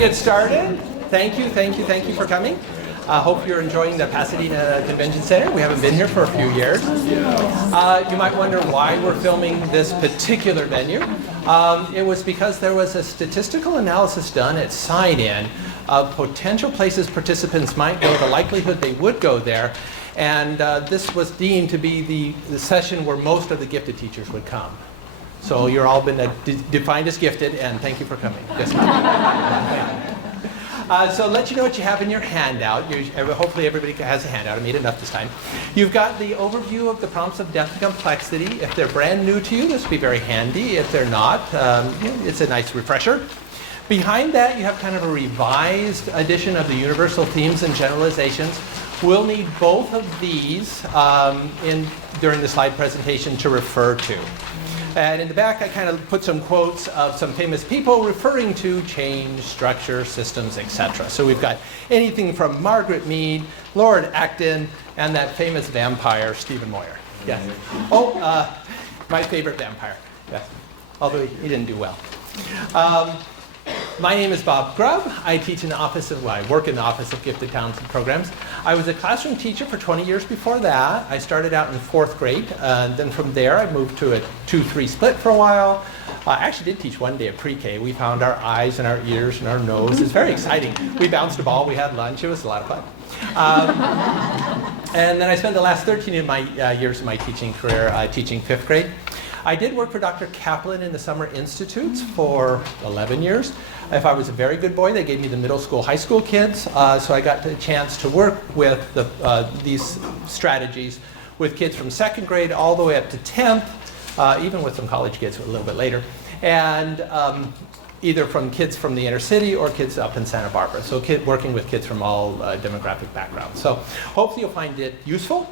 Get started. Thank you for coming. I hope you're enjoying the Pasadena Convention Center. We haven't been here for a few years. You might wonder why we're filming this particular venue. It was because there was a statistical analysis done at sign-in of potential places participants might go, the likelihood they would go there, and this was deemed to be the session where most of the gifted teachers would come. So you're all been defined as gifted, and thank you for coming. Yes. So let you know what you have in your handout. Hopefully everybody has a handout. I made enough this time. You've got the overview of the prompts of depth and complexity. If they're brand new to you, this will be very handy. If they're not, it's a nice refresher. Behind that, you have kind of a revised edition of the universal themes and generalizations. We'll need both of these during the slide presentation to refer to. And in the back, I kind of put some quotes of some famous people referring to change, structure, systems, etc. So we've got anything from Margaret Mead, Lord Acton, and that famous vampire, Stephen Moyer. Yes. Oh, my favorite vampire. Yes. Although he didn't do well. My name is Bob Grubb. I work in the Office of Gifted Talents and Programs. I was a classroom teacher for 20 years before that. I started out in 4th grade. Then from there, I moved to a 2-3 split for a while. I actually did teach one day at pre-K. We found our eyes and our ears and our nose. It's very exciting. We bounced a ball. We had lunch. It was a lot of fun. And then I spent the last 13 of my years of my teaching career teaching 5th grade. I did work for Dr. Kaplan in the summer institutes for 11 years. If I was a very good boy, they gave me the middle school, high school kids. So I got the chance to work with these strategies with kids from 2nd grade all the way up to 10th, even with some college kids a little bit later. And either from kids from the inner city or kids up in Santa Barbara. So working with kids from all demographic backgrounds. So hopefully you'll find it useful.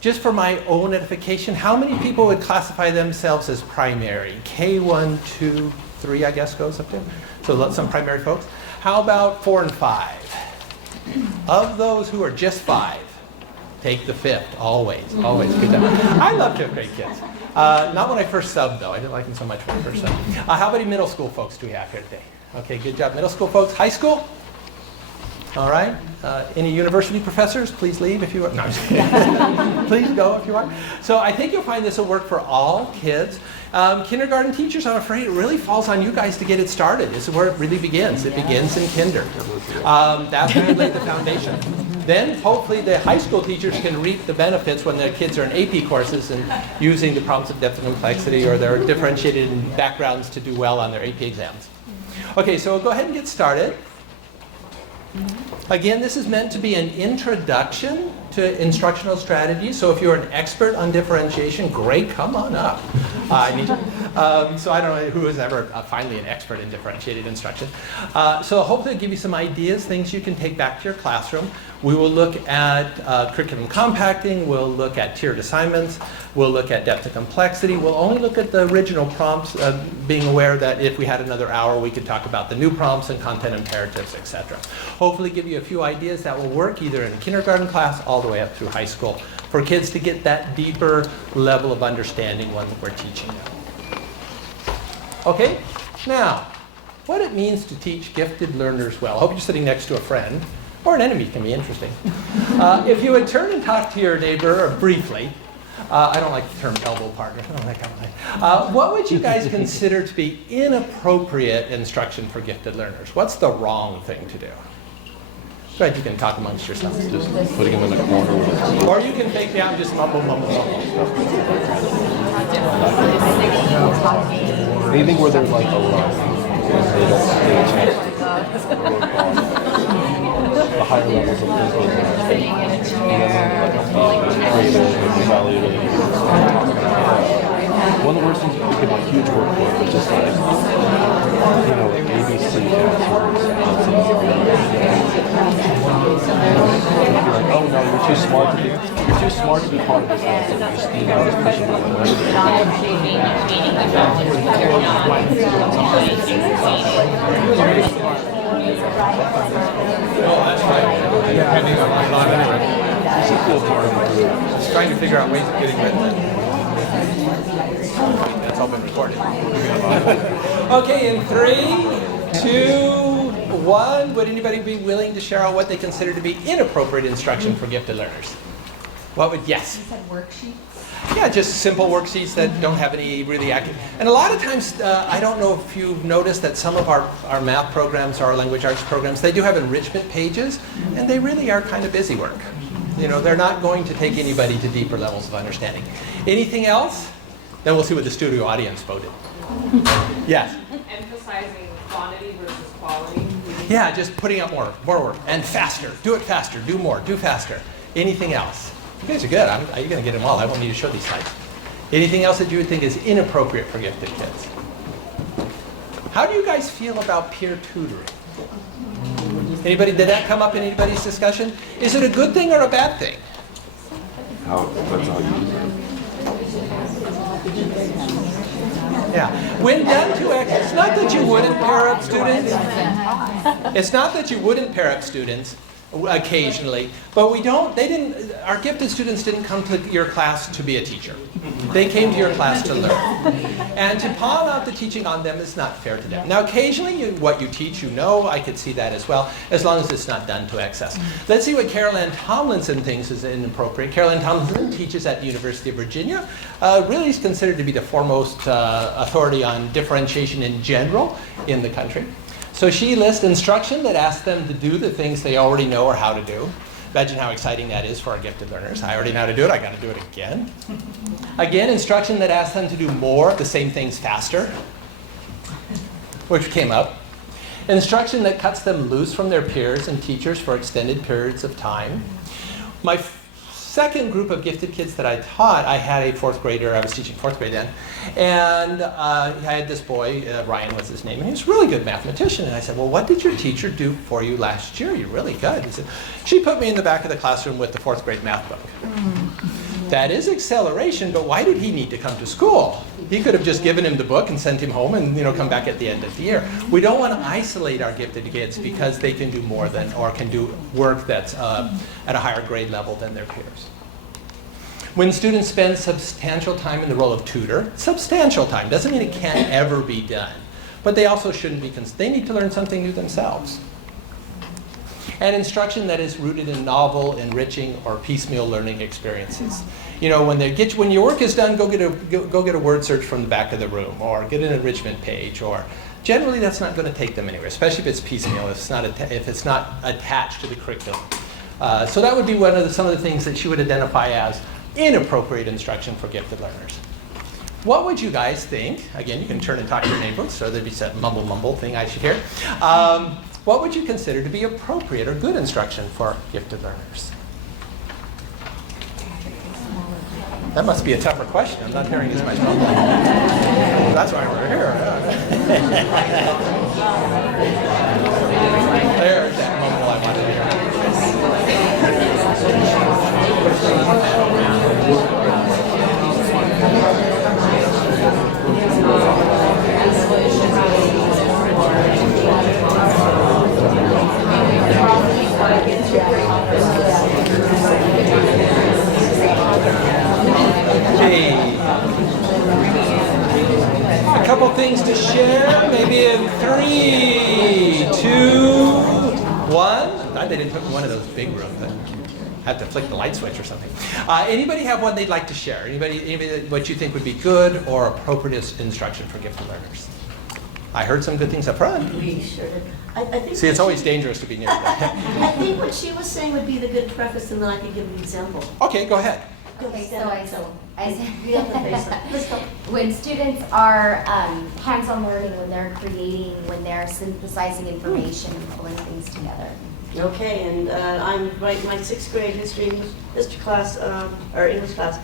Just for my own edification, how many people would classify themselves as primary? K1, 2, 3, I guess, goes up there. So some primary folks. How about 4 and 5? Of those who are just 5, take the 5th, always. Good time. I love 5th grade kids. Not when I first subbed, though. I didn't like them so much when I first subbed. How many middle school folks do we have here today? Okay, good job. Middle school folks. High school? All right. Any university professors, please leave if you want. No, I'm just kidding. Please go if you want. So I think you'll find this will work for all kids. Kindergarten teachers, I'm afraid it really falls on you guys to get it started. This is where it really begins. It begins in kinder. That's when you lay the foundation. Then hopefully the high school teachers can reap the benefits when their kids are in AP courses and using the prompts of depth and complexity or their differentiated backgrounds to do well on their AP exams. Okay, so we'll go ahead and get started. Again, this is meant to be an introduction to instructional strategy. So if you're an expert on differentiation, great, come on up. I need you. So I don't know who is ever finally an expert in differentiated instruction. So hopefully I'll give you some ideas, things you can take back to your classroom. We will look at curriculum compacting. We'll look at tiered assignments. We'll look at depth and complexity. We'll only look at the original prompts, being aware that if we had another hour, we could talk about the new prompts and content imperatives, etc. Hopefully give you a few ideas that will work either in a kindergarten class all the way up through high school for kids to get that deeper level of understanding when we're teaching them. Okay, now, what it means to teach gifted learners well. I hope you're sitting next to a friend, or an enemy can be interesting. If you would turn and talk to your neighbor briefly, I don't like the term elbow partner. I don't like that. What would you guys consider to be inappropriate instruction for gifted learners? What's the wrong thing to do? Go ahead, you can talk amongst yourselves. Just putting them in the corner. Or you can fake me out and just mumble. Anything where there's like a rush, they don't get a chance to work on the higher levels of thinking and creative and evaluative. One of the worst things you could make huge work for is just like, ABC answers. You're like, oh no, you're too smart to be part of this lesson. Just pushing the that's right. Depending on my thought anyway. You should feel part of the group. Just trying to figure out ways of getting rid of it. That's all been recorded. Okay, in 3, 2, one. Would anybody be willing to share out what they consider to be inappropriate instruction for gifted learners? What would, yes? You said worksheets? Yeah, just simple worksheets that don't have any really active. And a lot of times, I don't know if you've noticed that some of our math programs, our language arts programs, they do have enrichment pages, and they really are kind of busy work. You know, they're not going to take anybody to deeper levels of understanding. Anything else? Then we'll see what the studio audience voted. Yes? Emphasizing quantity versus quality. Yeah, just putting out more work, and faster. Do it faster, do more, do faster. Anything else? You guys are good. You're going to get them all. I won't need to show these slides. Anything else that you would think is inappropriate for gifted kids? How do you guys feel about peer tutoring? Anybody, did that come up in anybody's discussion? Is it a good thing or a bad thing? How, depends on how you use it. Yeah. When done to it's not that you wouldn't pair up students. It's not that you wouldn't pair up students occasionally, but our gifted students didn't come to your class to be a teacher. They came to your class to learn. And to palm out the teaching on them is not fair to them. Now, occasionally, what you teach, I could see that as well, as long as it's not done to excess. Let's see what Carol Ann Tomlinson thinks is inappropriate. Carol Ann Tomlinson teaches at the University of Virginia. Really is considered to be the foremost authority on differentiation in general in the country. So she lists instruction that asks them to do the things they already know or how to do. Imagine how exciting that is for our gifted learners. I already know how to do it, I got to do it again. Again, instruction that asks them to do more of the same things faster, which came up. Instruction that cuts them loose from their peers and teachers for extended periods of time. My second group of gifted kids that I taught, I had a fourth grader. I was teaching fourth grade then. And I had this boy, Ryan was his name, and he was a really good mathematician. And I said, well, what did your teacher do for you last year? You're really good. He said, she put me in the back of the classroom with the fourth grade math book. That is acceleration, but why did he need to come to school? He could have just given him the book and sent him home and come back at the end of the year. We don't want to isolate our gifted kids because they can do more than, or can do work that's at a higher grade level than their peers. When students spend substantial time in the role of tutor, substantial time, doesn't mean it can't ever be done, but they also shouldn't be, they need to learn something new themselves. And instruction that is rooted in novel, enriching, or piecemeal learning experiences. When your work is done, go get a word search from the back of the room, or get an enrichment page, or generally that's not going to take them anywhere, especially if it's piecemeal, if it's not attached to the curriculum. So that would be some of the things that she would identify as inappropriate instruction for gifted learners. What would you guys think? Again, you can turn and talk to your neighbors, so there'd be some mumble thing I should hear. What would you consider to be appropriate or good instruction for gifted learners? That must be a tougher question. I'm not hearing as much mumbling. That's why we're here. There's that mumble I wanted to hear. A couple things to share, maybe in 3, 2, 1. Glad they didn't put one of those big rooms. I had to flick the light switch or something. Anybody have one they'd like to share? Anybody what you think would be good or appropriate instruction for gifted learners? I heard some good things up front. We sure did. I think See, it's always dangerous to be near that. I think what she was saying would be the good preface, and then I could give an example. Okay, go ahead. Okay, Stand so up, I so said, you have to face it. Let's go. when students are hands-on learning, when they're creating, when they're synthesizing information, pulling things together. Okay, and I'm right. My 6th grade history class, or English class.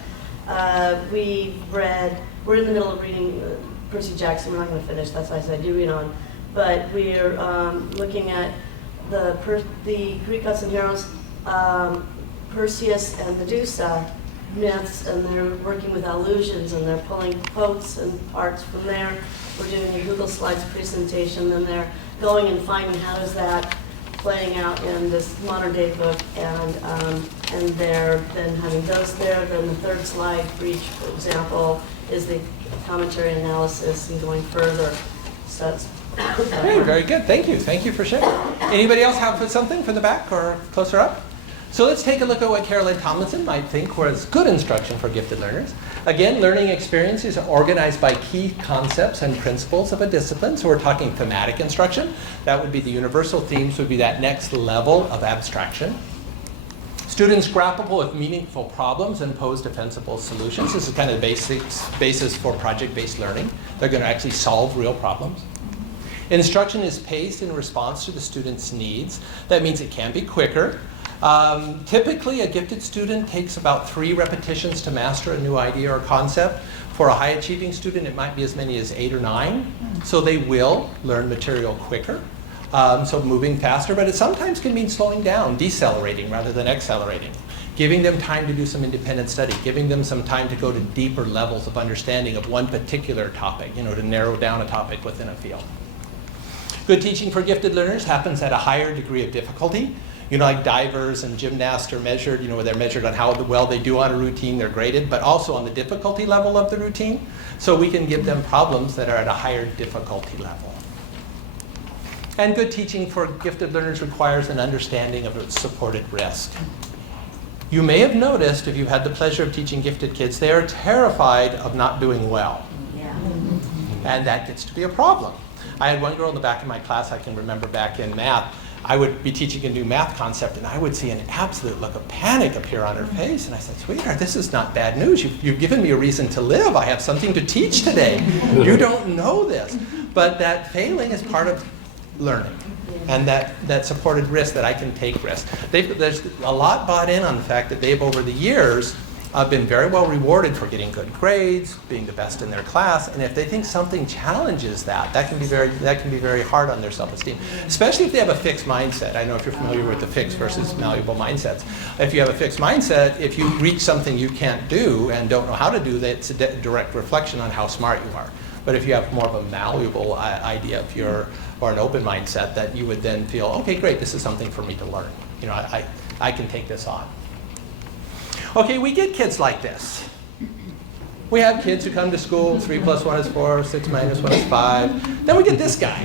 We're in the middle of reading Percy Jackson. We're not going to finish. That's why I said you read on. But we're looking at the Greek gods and heroes, Perseus and Medusa myths, and they're working with allusions, and they're pulling quotes and parts from there. We're doing a Google Slides presentation, and they're going and finding how is that playing out in this modern day book, and they're then having those there. Then the 3rd slide for each example is the commentary analysis and going further. So it's Okay, very good. Thank you. Thank you for sharing. Anybody else have something from the back or closer up? So let's take a look at what Carolyn Tomlinson might think was good instruction for gifted learners. Again, learning experiences are organized by key concepts and principles of a discipline. So we're talking thematic instruction. That would be the universal themes, would be that next level of abstraction. Students grapple with meaningful problems and pose defensible solutions. This is kind of the basis for project-based learning. They're going to actually solve real problems. Instruction is paced in response to the student's needs. That means it can be quicker. Typically, a gifted student takes about 3 repetitions to master a new idea or concept. For a high-achieving student, it might be as many as 8 or 9. So they will learn material quicker. So moving faster, but it sometimes can mean slowing down, decelerating rather than accelerating. Giving them time to do some independent study, giving them some time to go to deeper levels of understanding of one particular topic, to narrow down a topic within a field. Good teaching for gifted learners happens at a higher degree of difficulty. Like divers and gymnasts are measured, where they're measured on how well they do on a routine, they're graded, but also on the difficulty level of the routine. So we can give them problems that are at a higher difficulty level. And good teaching for gifted learners requires an understanding of supported risk. You may have noticed, if you've had the pleasure of teaching gifted kids, they are terrified of not doing well. Yeah. And that gets to be a problem. I had one girl in the back of my class, I can remember back in math, I would be teaching a new math concept and I would see an absolute look of panic appear on her face. And I said, sweetheart, this is not bad news. You've given me a reason to live. I have something to teach today. You don't know this. But that failing is part of learning. And that supported risk, that I can take risks. There's a lot bought in on the fact that they've, over the years, been very well rewarded for getting good grades, being the best in their class, and if they think something challenges that can be very hard on their self-esteem, especially if they have a fixed mindset. I don't know if you're familiar with the fixed versus malleable mindsets. If you have a fixed mindset, if you reach something you can't do and don't know how to do that, it's a direct reflection on how smart you are. But if you have more of a malleable idea or an open mindset, that you would then feel, okay, great, this is something for me to learn. I can take this on. Okay, we get kids like this. We have kids who come to school, 3 + 1 is 4, 6 - 1 is 5. Then we get this guy.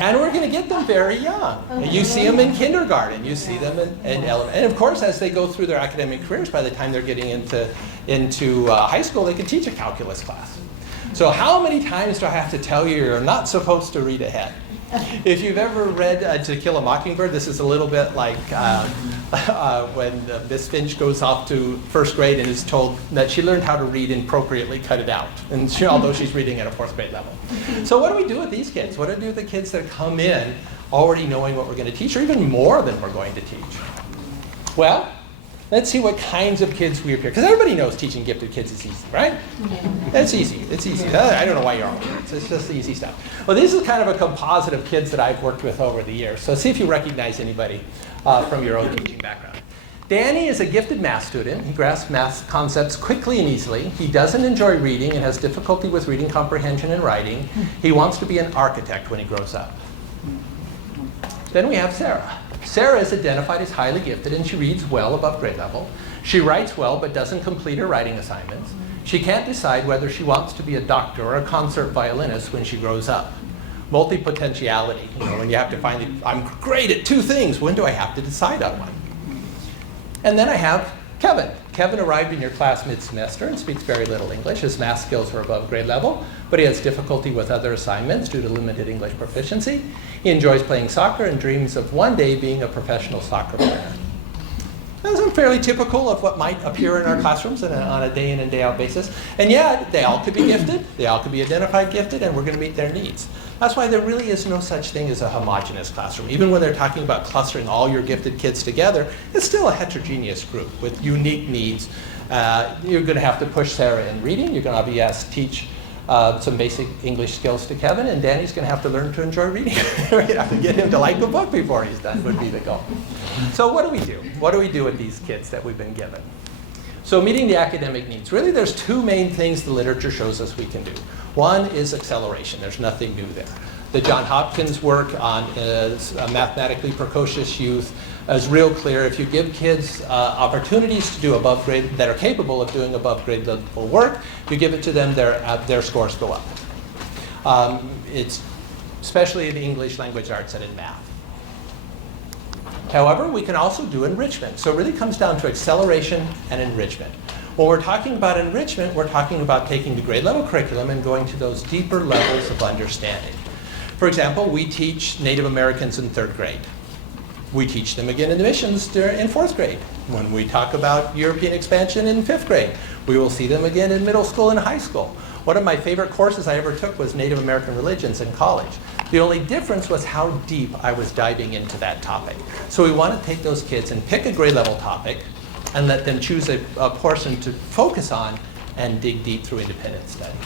And we're going to get them very young. You see them in kindergarten, you see them in elementary. And of course, as they go through their academic careers, by the time they're getting into high school, they can teach a calculus class. So how many times do I have to tell you you're not supposed to read ahead? If you've ever read To Kill a Mockingbird, this is a little bit like when Miss Finch goes off to first grade and is told that she learned how to read and appropriately cut it out, and although she's reading at a 4th grade level. So what do we do with these kids? What do we do with the kids that come in already knowing what we're going to teach, or even more than we're going to teach? Well, let's see what kinds of kids we appear. Because everybody knows teaching gifted kids is easy, right? It's easy. It's easy. I don't know why you're all here. It's just the easy stuff. Well, this is kind of a composite of kids that I've worked with over the years. So see if you recognize anybody from your own teaching background. Danny is a gifted math student. He grasps math concepts quickly and easily. He doesn't enjoy reading and has difficulty with reading comprehension and writing. He wants to be an architect when he grows up. Then we have Sarah. Sarah is identified as highly gifted and she reads well above grade level. She writes well but doesn't complete her writing assignments. She can't decide whether she wants to be a doctor or a concert violinist when she grows up. Multipotentiality, when you have to find, I'm great at 2 things, when do I have to decide on one? And then I have Kevin. Kevin arrived in your class mid-semester and speaks very little English. His math skills are above grade level, but he has difficulty with other assignments due to limited English proficiency. He enjoys playing soccer and dreams of one day being a professional soccer player. Those are fairly typical of what might appear in our classrooms on a day in and day out basis. And yet, they all could be gifted, they all could be identified gifted, and we're going to meet their needs. That's why there really is no such thing as a homogeneous classroom. Even when they're talking about clustering all your gifted kids together, it's still a heterogeneous group with unique needs. You're going to have to push Sarah in reading. You're going to be asked to teach some basic English skills to Kevin, and Danny's going to have to learn to enjoy reading. You have to get him to like the book before he's done, would be the goal. So what do we do? What do we do with these kids that we've been given? So meeting the academic needs. Really, there's 2 main things the literature shows us we can do. One is acceleration. There's nothing new there. The John Hopkins work on mathematically precocious youth is real clear. If you give kids opportunities to do above grade, that are capable of doing above grade level work, you give it to them, their scores go up. It's especially in English, language arts, and in math. However, we can also do enrichment. So it really comes down to acceleration and enrichment. When we're talking about enrichment, we're talking about taking the grade level curriculum and going to those deeper levels of understanding. For example, we teach Native Americans in 3rd grade. We teach them again in the missions in 4th grade. When we talk about European expansion in 5th grade, we will see them again in middle school and high school. One of my favorite courses I ever took was Native American religions in college. The only difference was how deep I was diving into that topic. So we want to take those kids and pick a grade level topic and let them choose a portion to focus on and dig deep through independent study.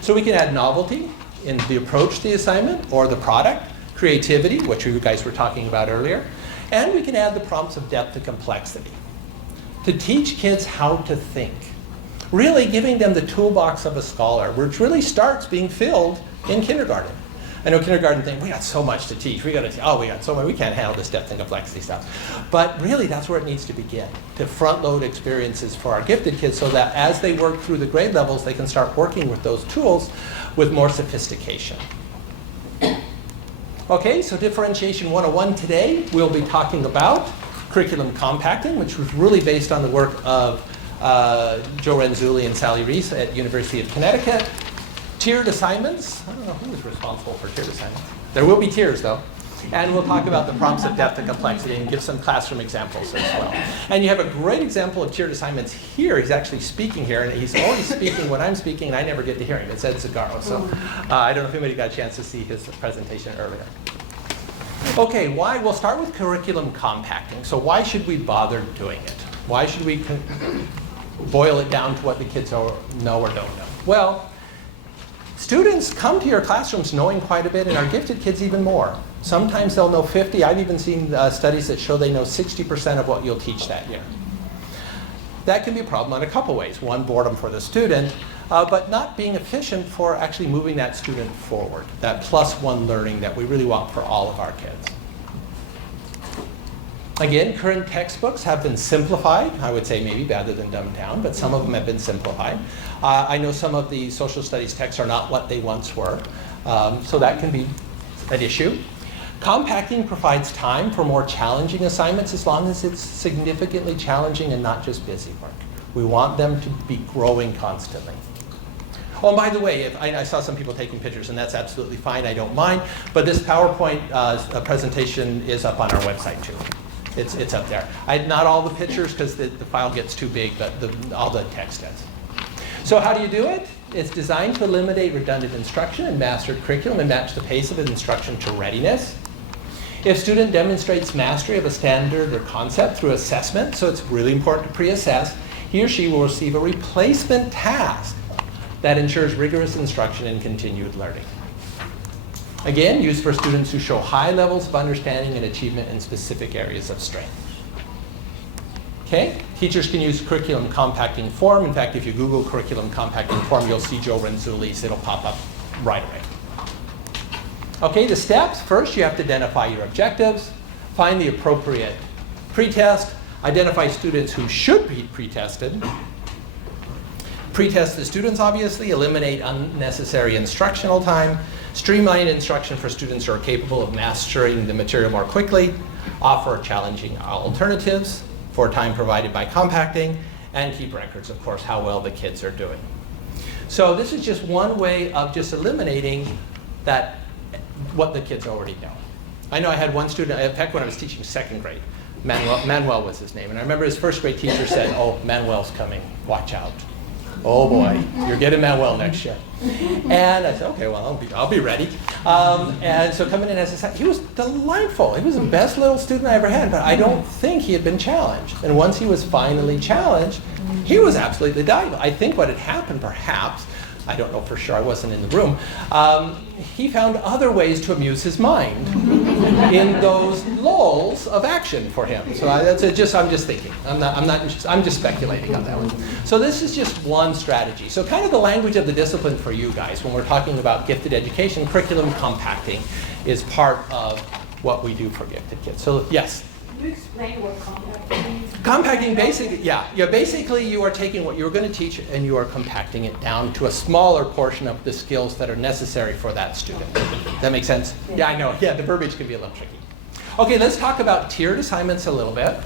So we can add novelty in the approach to the assignment or the product, creativity, which you guys were talking about earlier, and we can add the prompts of depth and complexity to teach kids how to think. Really giving them the toolbox of a scholar, which really starts being filled in kindergarten. I know kindergarten think, we got so much to teach. We got so much, we can't handle this depth and complexity stuff. But really, that's where it needs to begin, to front load experiences for our gifted kids so that as they work through the grade levels, they can start working with those tools with more sophistication. Okay, so differentiation 101 today, we'll be talking about curriculum compacting, which was really based on the work of Joe Renzulli and Sally Reese at University of Connecticut. Tiered assignments. I don't know who is responsible for tiered assignments. There will be tiers, though. And we'll talk about the prompts of depth and complexity and give some classroom examples as well. And you have a great example of tiered assignments here. He's actually speaking here, and he's always speaking when I'm speaking, and I never get to hear him. It's Ed Zagaro. So I don't know if anybody got a chance to see his presentation earlier. Okay, why? We'll start with curriculum compacting. So why should we bother doing it? Why should we boil it down to what the kids know or don't know? Well, students come to your classrooms knowing quite a bit, and our gifted kids even more. Sometimes they'll know 50. I've even seen studies that show they know 60% of what you'll teach that year. That can be a problem in a couple ways. One, boredom for the student, but not being efficient for actually moving that student forward, that +1 learning that we really want for all of our kids. Again, current textbooks have been simplified. I would say maybe rather than dumbed down, but some of them have been simplified. I know some of the social studies texts are not what they once were, so that can be an issue. Compacting provides time for more challenging assignments as long as it's significantly challenging and not just busy work. We want them to be growing constantly. Oh, and by the way, I saw some people taking pictures, and that's absolutely fine. I don't mind. But this PowerPoint presentation is up on our website, too. It's up there. Not all the pictures, because the file gets too big, but all the text does. So how do you do it? It's designed to eliminate redundant instruction and mastered curriculum and match the pace of instruction to readiness. If student demonstrates mastery of a standard or concept through assessment, so it's really important to pre-assess, he or she will receive a replacement task that ensures rigorous instruction and continued learning. Again, used for students who show high levels of understanding and achievement in specific areas of strength. Okay, teachers can use curriculum compacting form. In fact, if you Google curriculum compacting form, you'll see Joe Renzulli's. It'll pop up right away. Okay, the steps. First, you have to identify your objectives, find the appropriate pretest, identify students who should be pretested, pretest the students, obviously, eliminate unnecessary instructional time, streamline instruction for students who are capable of mastering the material more quickly, offer challenging alternatives for time provided by compacting, and keep records, of course, how well the kids are doing. So this is just one way of just eliminating that, what the kids already know. I know I had one student, in fact, when I was teaching 2nd grade, Manuel was his name, and I remember his 1st grade teacher said, "Oh, Manuel's coming, watch out. Oh boy, you're getting Manuel next year." And I said, okay, well, I'll be ready. And so coming in as he was delightful. He was the best little student I ever had, but I don't think he had been challenged. And once he was finally challenged, he was absolutely delighted. I think what had happened, perhaps, I don't know for sure, I wasn't in the room, he found other ways to amuse his mind in those lulls of action for him. So I'm just thinking. I'm just speculating on that one. So this is just one strategy. So kind of the language of the discipline for you guys when we're talking about gifted education, curriculum compacting is part of what we do for gifted kids. So yes? Can you explain what compacting means? Compacting basically you are taking what you're going to teach and you are compacting it down to a smaller portion of the skills that are necessary for that student. Does that make sense? Yeah, I know. Yeah, the verbiage can be a little tricky. Okay, let's talk about tiered assignments a little bit.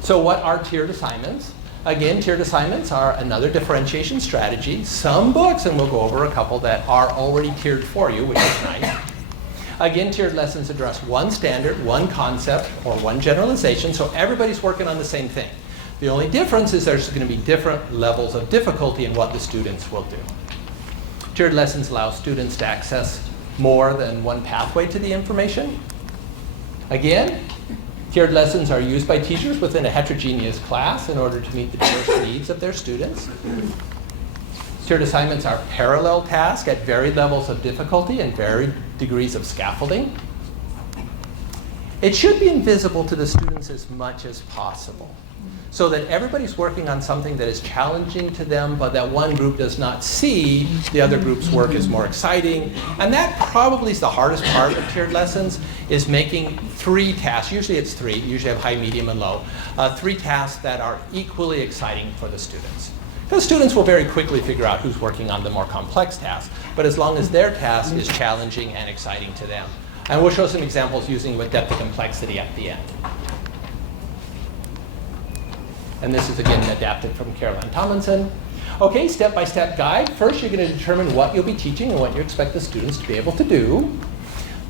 So what are tiered assignments? Again, tiered assignments are another differentiation strategy. Some books, and we'll go over a couple that are already tiered for you, which is nice. Again, tiered lessons address one standard, one concept, or one generalization, so everybody's working on the same thing. The only difference is there's going to be different levels of difficulty in what the students will do. Tiered lessons allow students to access more than one pathway to the information. Again, tiered lessons are used by teachers within a heterogeneous class in order to meet the diverse needs of their students. Tiered assignments are parallel tasks at varied levels of difficulty and varied degrees of scaffolding. It should be invisible to the students as much as possible, so that everybody's working on something that is challenging to them, but that one group does not see the other group's work is more exciting. And that probably is the hardest part of tiered lessons, is making 3 tasks, usually it's 3, usually have high, medium, and low, 3 tasks that are equally exciting for the students. Because students will very quickly figure out who's working on the more complex task, but as long as their task is challenging and exciting to them. And we'll show some examples using with depth of complexity at the end. And this is again adapted from Caroline Tomlinson. Okay, step-by-step guide. First, you're going to determine what you'll be teaching and what you expect the students to be able to do.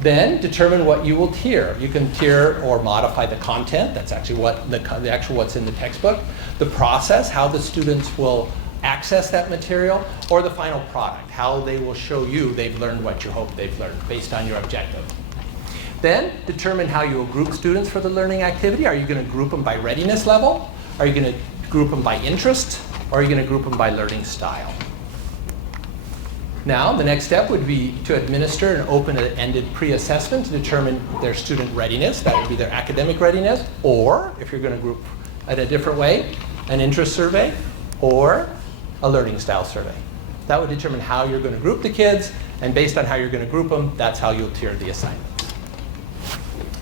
Then determine what you will tier. You can tier or modify the content. That's actually what the actual what's in the textbook. The process, how the students will access that material, or the final product, how they will show you they've learned what you hope they've learned based on your objective. Then determine how you will group students for the learning activity. Are you going to group them by readiness level? Are you going to group them by interest? Or are you going to group them by learning style? Now, the next step would be to administer an open-ended pre-assessment to determine their student readiness. That would be their academic readiness. Or, if you're going to group in a different way, an interest survey or a learning style survey. That would determine how you're going to group the kids, and based on how you're going to group them, that's how you'll tier the assignment.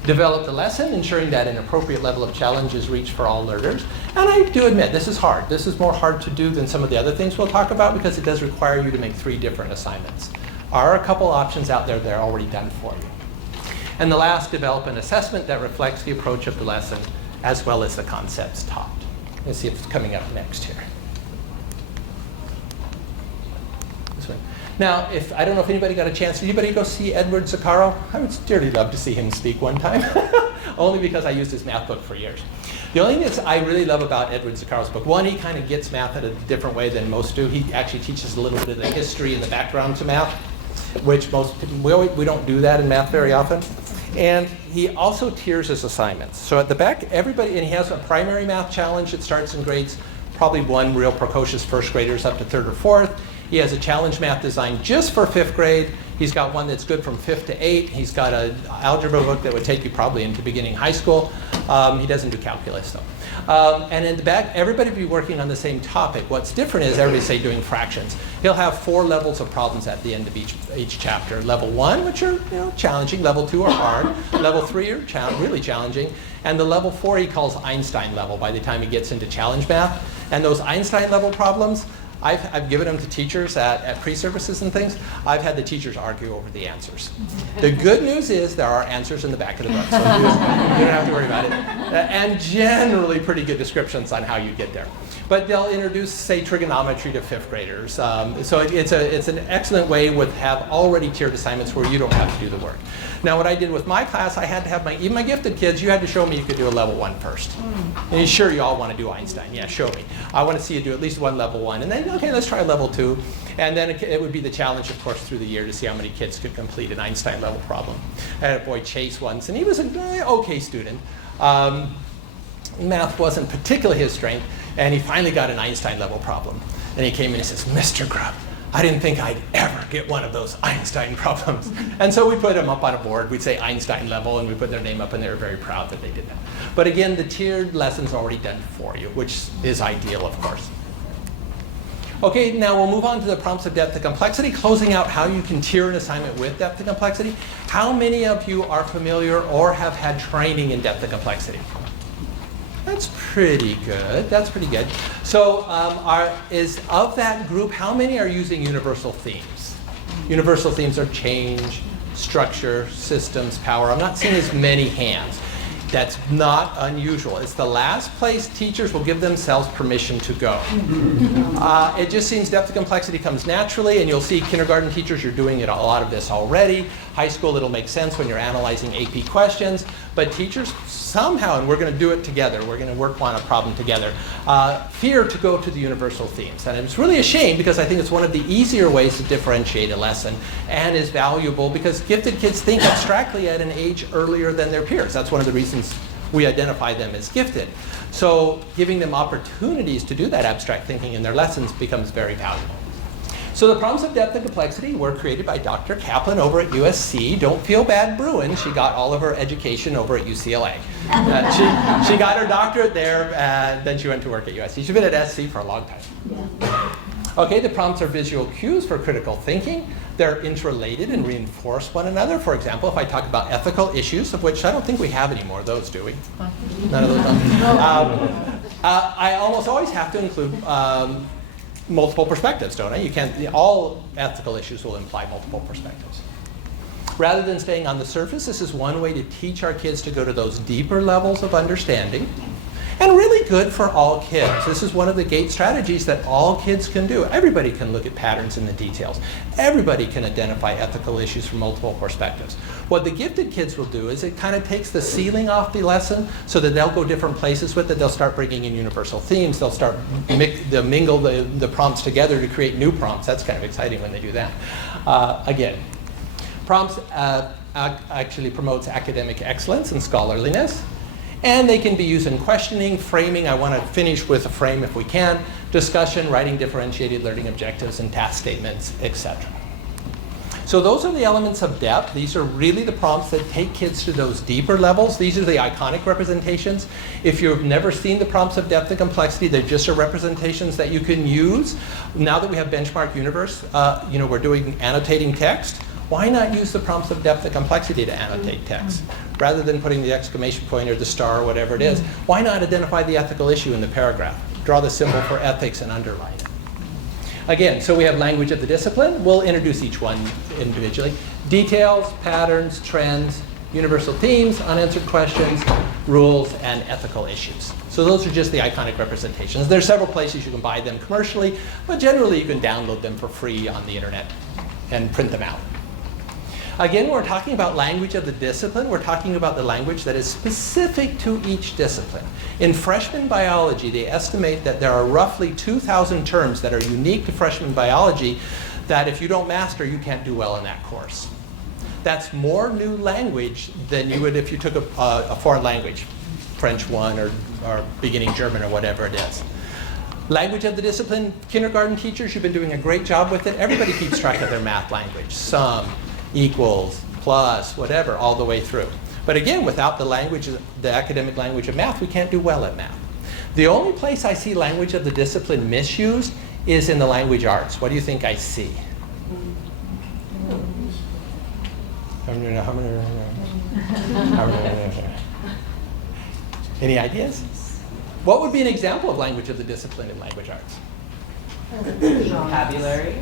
Develop the lesson, ensuring that an appropriate level of challenge is reached for all learners. And I do admit, this is hard. This is more hard to do than some of the other things we'll talk about because it does require you to make 3 different assignments. Are a couple options out there that are already done for you. And the last, develop an assessment that reflects the approach of the lesson as well as the concepts taught. Let's see if it's coming up next here. This one. Now, I don't know if anybody got a chance. Did anybody go see Edward Zuccaro? I would dearly love to see him speak one time, only because I used his math book for years. The only thing that I really love about Edward Zuccaro's book, one, he kind of gets math in a different way than most do. He actually teaches a little bit of the history and the background to math, which we don't do that in math very often. And he also tiers his assignments. So at the back, everybody, and he has a primary math challenge that starts in grades, probably 1 real precocious first graders up to 3rd or 4th. He has a challenge math designed just for 5th grade. He's got one that's good from 5th to 8th. He's got an algebra book that would take you probably into beginning high school. He doesn't do calculus though. And in the back, everybody will be working on the same topic. What's different is everybody say doing fractions. He'll have 4 levels of problems at the end of each chapter. Level 1, which are challenging. Level 2 are hard. Level 3 are really challenging. And the level 4 he calls Einstein level by the time he gets into challenge math. And those Einstein level problems, I've given them to teachers at pre-services and things. I've had the teachers argue over the answers. The good news is there are answers in the back of the book, so you don't have to worry about it. And generally pretty good descriptions on how you get there. But they'll introduce, say, trigonometry to 5th graders. So it's an excellent way with have already tiered assignments where you don't have to do the work. Now, what I did with my class, I had to have even my gifted kids, you had to show me you could do a level 1 first. And sure, you all want to do Einstein. Yeah, show me. I want to see you do at least one level 1. And then, okay, let's try level 2. And then it would be the challenge, of course, through the year to see how many kids could complete an Einstein level problem. I had a boy, Chase, once, and he was an okay student. Math wasn't particularly his strength, and he finally got an Einstein level problem. And he came in and he says, Mr. Grubb, I didn't think I'd ever get one of those Einstein problems. And so we put them up on a board. We'd say Einstein level, and we put their name up, and they were very proud that they did that. But again, the tiered lesson's already done for you, which is ideal, of course. Okay, now we'll move on to the prompts of depth and complexity, closing out how you can tier an assignment with depth and complexity. How many of you are familiar or have had training in depth and complexity? That's pretty good. That's pretty good. So of that group, how many are using universal themes? Universal themes are change, structure, systems, power. I'm not seeing as many hands. That's not unusual. It's the last place teachers will give themselves permission to go. It just seems depth of complexity comes naturally, and you'll see kindergarten teachers, you're doing a lot of this already. High school, it'll make sense when you're analyzing AP questions. But teachers somehow, and we're going to do it together, we're going to work on a problem together, fear to go to the universal themes. And it's really a shame because I think it's one of the easier ways to differentiate a lesson and is valuable because gifted kids think abstractly at an age earlier than their peers. That's one of the reasons we identify them as gifted. So giving them opportunities to do that abstract thinking in their lessons becomes very valuable. So the problems of depth and complexity were created by Dr. Kaplan over at USC. Don't feel bad, Bruin. She got all of her education over at UCLA. She got her doctorate there, and then she went to work at USC. She's been at SC for a long time. Okay, the prompts are visual cues for critical thinking. They're interrelated and reinforce one another. For example, if I talk about ethical issues, of which I don't think we have any more of those, do we? None of those? I almost always have to include multiple perspectives, don't I? You can't, all ethical issues will imply multiple perspectives. Rather than staying on the surface, this is one way to teach our kids to go to those deeper levels of understanding. And really good for all kids. This is one of the gate strategies that all kids can do. Everybody can look at patterns in the details. Everybody can identify ethical issues from multiple perspectives. What the gifted kids will do is it kind of takes the ceiling off the lesson so that they'll go different places with it. They'll start bringing in universal themes. They'll start they'll mingle the prompts together to create new prompts. That's kind of exciting when they do that. Again, prompts actually promotes academic excellence and scholarliness. And they can be used in questioning, framing. I want to finish with a frame if we can. Discussion, writing differentiated learning objectives and task statements, etc. So those are the elements of depth. These are really the prompts that take kids to those deeper levels. These are the iconic representations. If you've never seen the prompts of depth and complexity, they're just representations that you can use. Now that we have Benchmark Universe, we're doing annotating text. Why not use the prompts of depth and complexity to annotate text? Rather than putting the exclamation point or the star or whatever it is, why not identify the ethical issue in the paragraph? Draw the symbol for ethics and underline it. Again, so we have language of the discipline. We'll introduce each one individually. Details, patterns, trends, universal themes, unanswered questions, rules, and ethical issues. So those are just the iconic representations. There are several places you can buy them commercially, but generally you can download them for free on the internet and print them out. Again, when we're talking about language of the discipline, we're talking about the language that is specific to each discipline. In freshman biology, they estimate that there are roughly 2,000 terms that are unique to freshman biology that if you don't master, you can't do well in that course. That's more new language than you would if you took a foreign language, French 1 or beginning German or whatever it is. Language of the discipline, kindergarten teachers, you've been doing a great job with it. Everybody keeps track of their math language. Sum, equals, plus, whatever, all the way through. But again, without the language, the academic language of math, we can't do well at math. The only place I see language of the discipline misused is in the language arts. What do you think I see? Any ideas? What would be an example of language of the discipline in language arts? Vocabulary.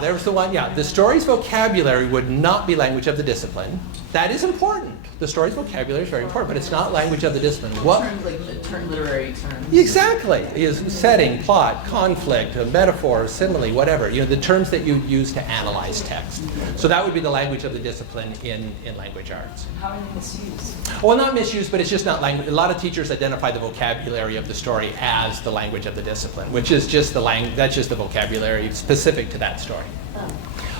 There's the one, yeah. The story's vocabulary would not be language of the discipline. That is important. The story's vocabulary is very important, but it's not language of the discipline. Terms like literary terms. Exactly. Is setting, plot, conflict, a metaphor, simile, whatever. The terms that you use to analyze text. So that would be the language of the discipline in language arts. How are they misused? Well, not misused, but it's just not language. A lot of teachers identify the vocabulary of the story as the language of the discipline, which is just that's just the vocabulary specific to that story.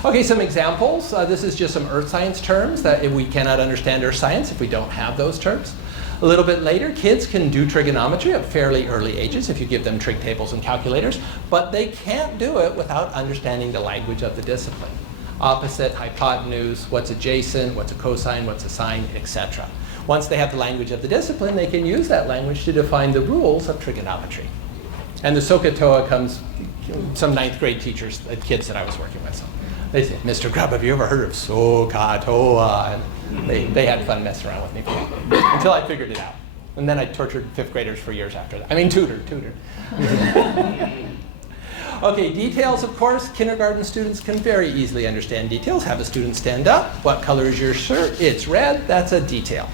Okay, some examples. This is just some earth science terms that we cannot understand earth science if we don't have those terms. A little bit later, kids can do trigonometry at fairly early ages if you give them trig tables and calculators, but they can't do it without understanding the language of the discipline. Opposite, hypotenuse, what's adjacent, what's a cosine, what's a sine, etc. Once they have the language of the discipline, they can use that language to define the rules of trigonometry. And the SOHCAHTOA comes, some 9th grade teachers, kids that I was working with. So they say, Mr. Grubb, have you ever heard of SOHCAHTOA? And they had fun messing around with me until I figured it out. And then I tortured 5th graders for years after that. I mean, tutored. Okay, details, of course. Kindergarten students can very easily understand details. Have a student stand up. What color is your shirt? It's red. That's a detail.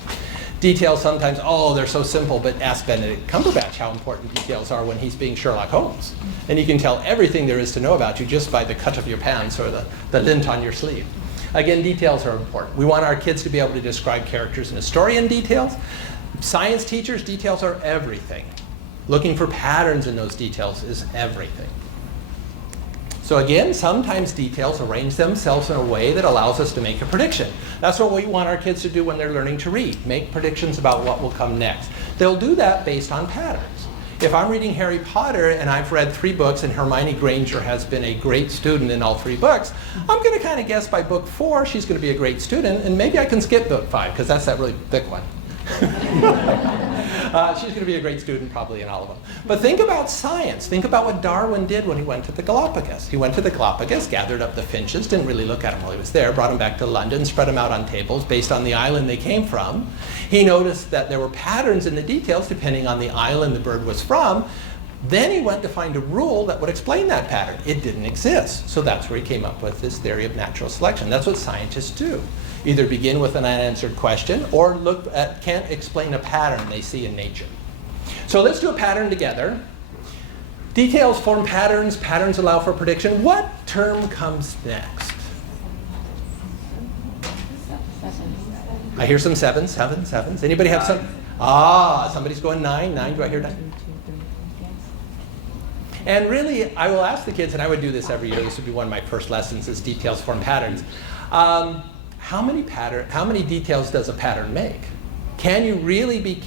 Details sometimes, oh, they're so simple, but ask Benedict Cumberbatch how important details are when he's being Sherlock Holmes. And you can tell everything there is to know about you just by the cut of your pants or the lint on your sleeve. Again, details are important. We want our kids to be able to describe characters in a story in details. Science teachers, details are everything. Looking for patterns in those details is everything. So again, sometimes details arrange themselves in a way that allows us to make a prediction. That's what we want our kids to do when they're learning to read, make predictions about what will come next. They'll do that based on patterns. If I'm reading Harry Potter and I've read 3 books and Hermione Granger has been a great student in all 3 books, I'm going to kind of guess by book 4 she's going to be a great student, and maybe I can skip book 5 because that's that really thick one. She's going to be a great student probably in all of them. But think about science. Think about what Darwin did when he went to the Galapagos. He went to the Galapagos, gathered up the finches, didn't really look at them while he was there, brought them back to London, spread them out on tables based on the island they came from. He noticed that there were patterns in the details depending on the island the bird was from. Then he went to find a rule that would explain that pattern. It didn't exist. So that's where he came up with this theory of natural selection. That's what scientists do. Either begin with an unanswered question or can't explain a pattern they see in nature. So let's do a pattern together. Details form patterns. Patterns allow for prediction. What term comes next? I hear some sevens. Anybody have some? Somebody's going 9. 9, do I hear 9? And really, I will ask the kids, and I would do this every year. This would be one of my first lessons, is details form patterns. How many details does a pattern make? Can you really be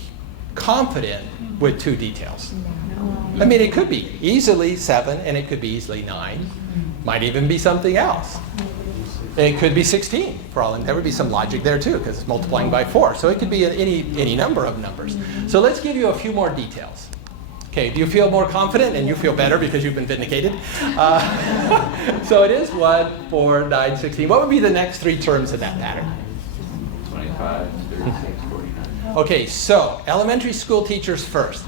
confident with 2 details? I mean, it could be easily 7, and it could be easily 9. Might even be something else. It could be 16 for all, and there would be some logic there too, because it's multiplying by 4. So it could be any number of numbers. So let's give you a few more details. Okay, do you feel more confident? And you feel better because you've been vindicated. So it is 1, 4, 9, 16. What would be the next 3 terms in that pattern? 25, 36, 49. Okay, so elementary school teachers first.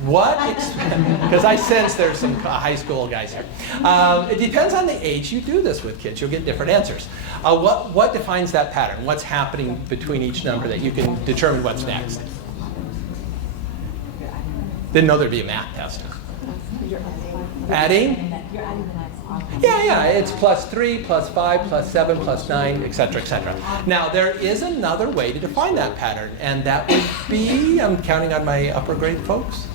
Because I sense there's some high school guys here. It depends on the age you do this with kids. You'll get different answers. What defines that pattern? What's happening between each number that you can determine what's next? Didn't know there'd be a math test. Adding? Yeah, it's +3, +5, +7, +9, etc., etc. Now, there is another way to define that pattern, and that would be, I'm counting on my upper grade folks.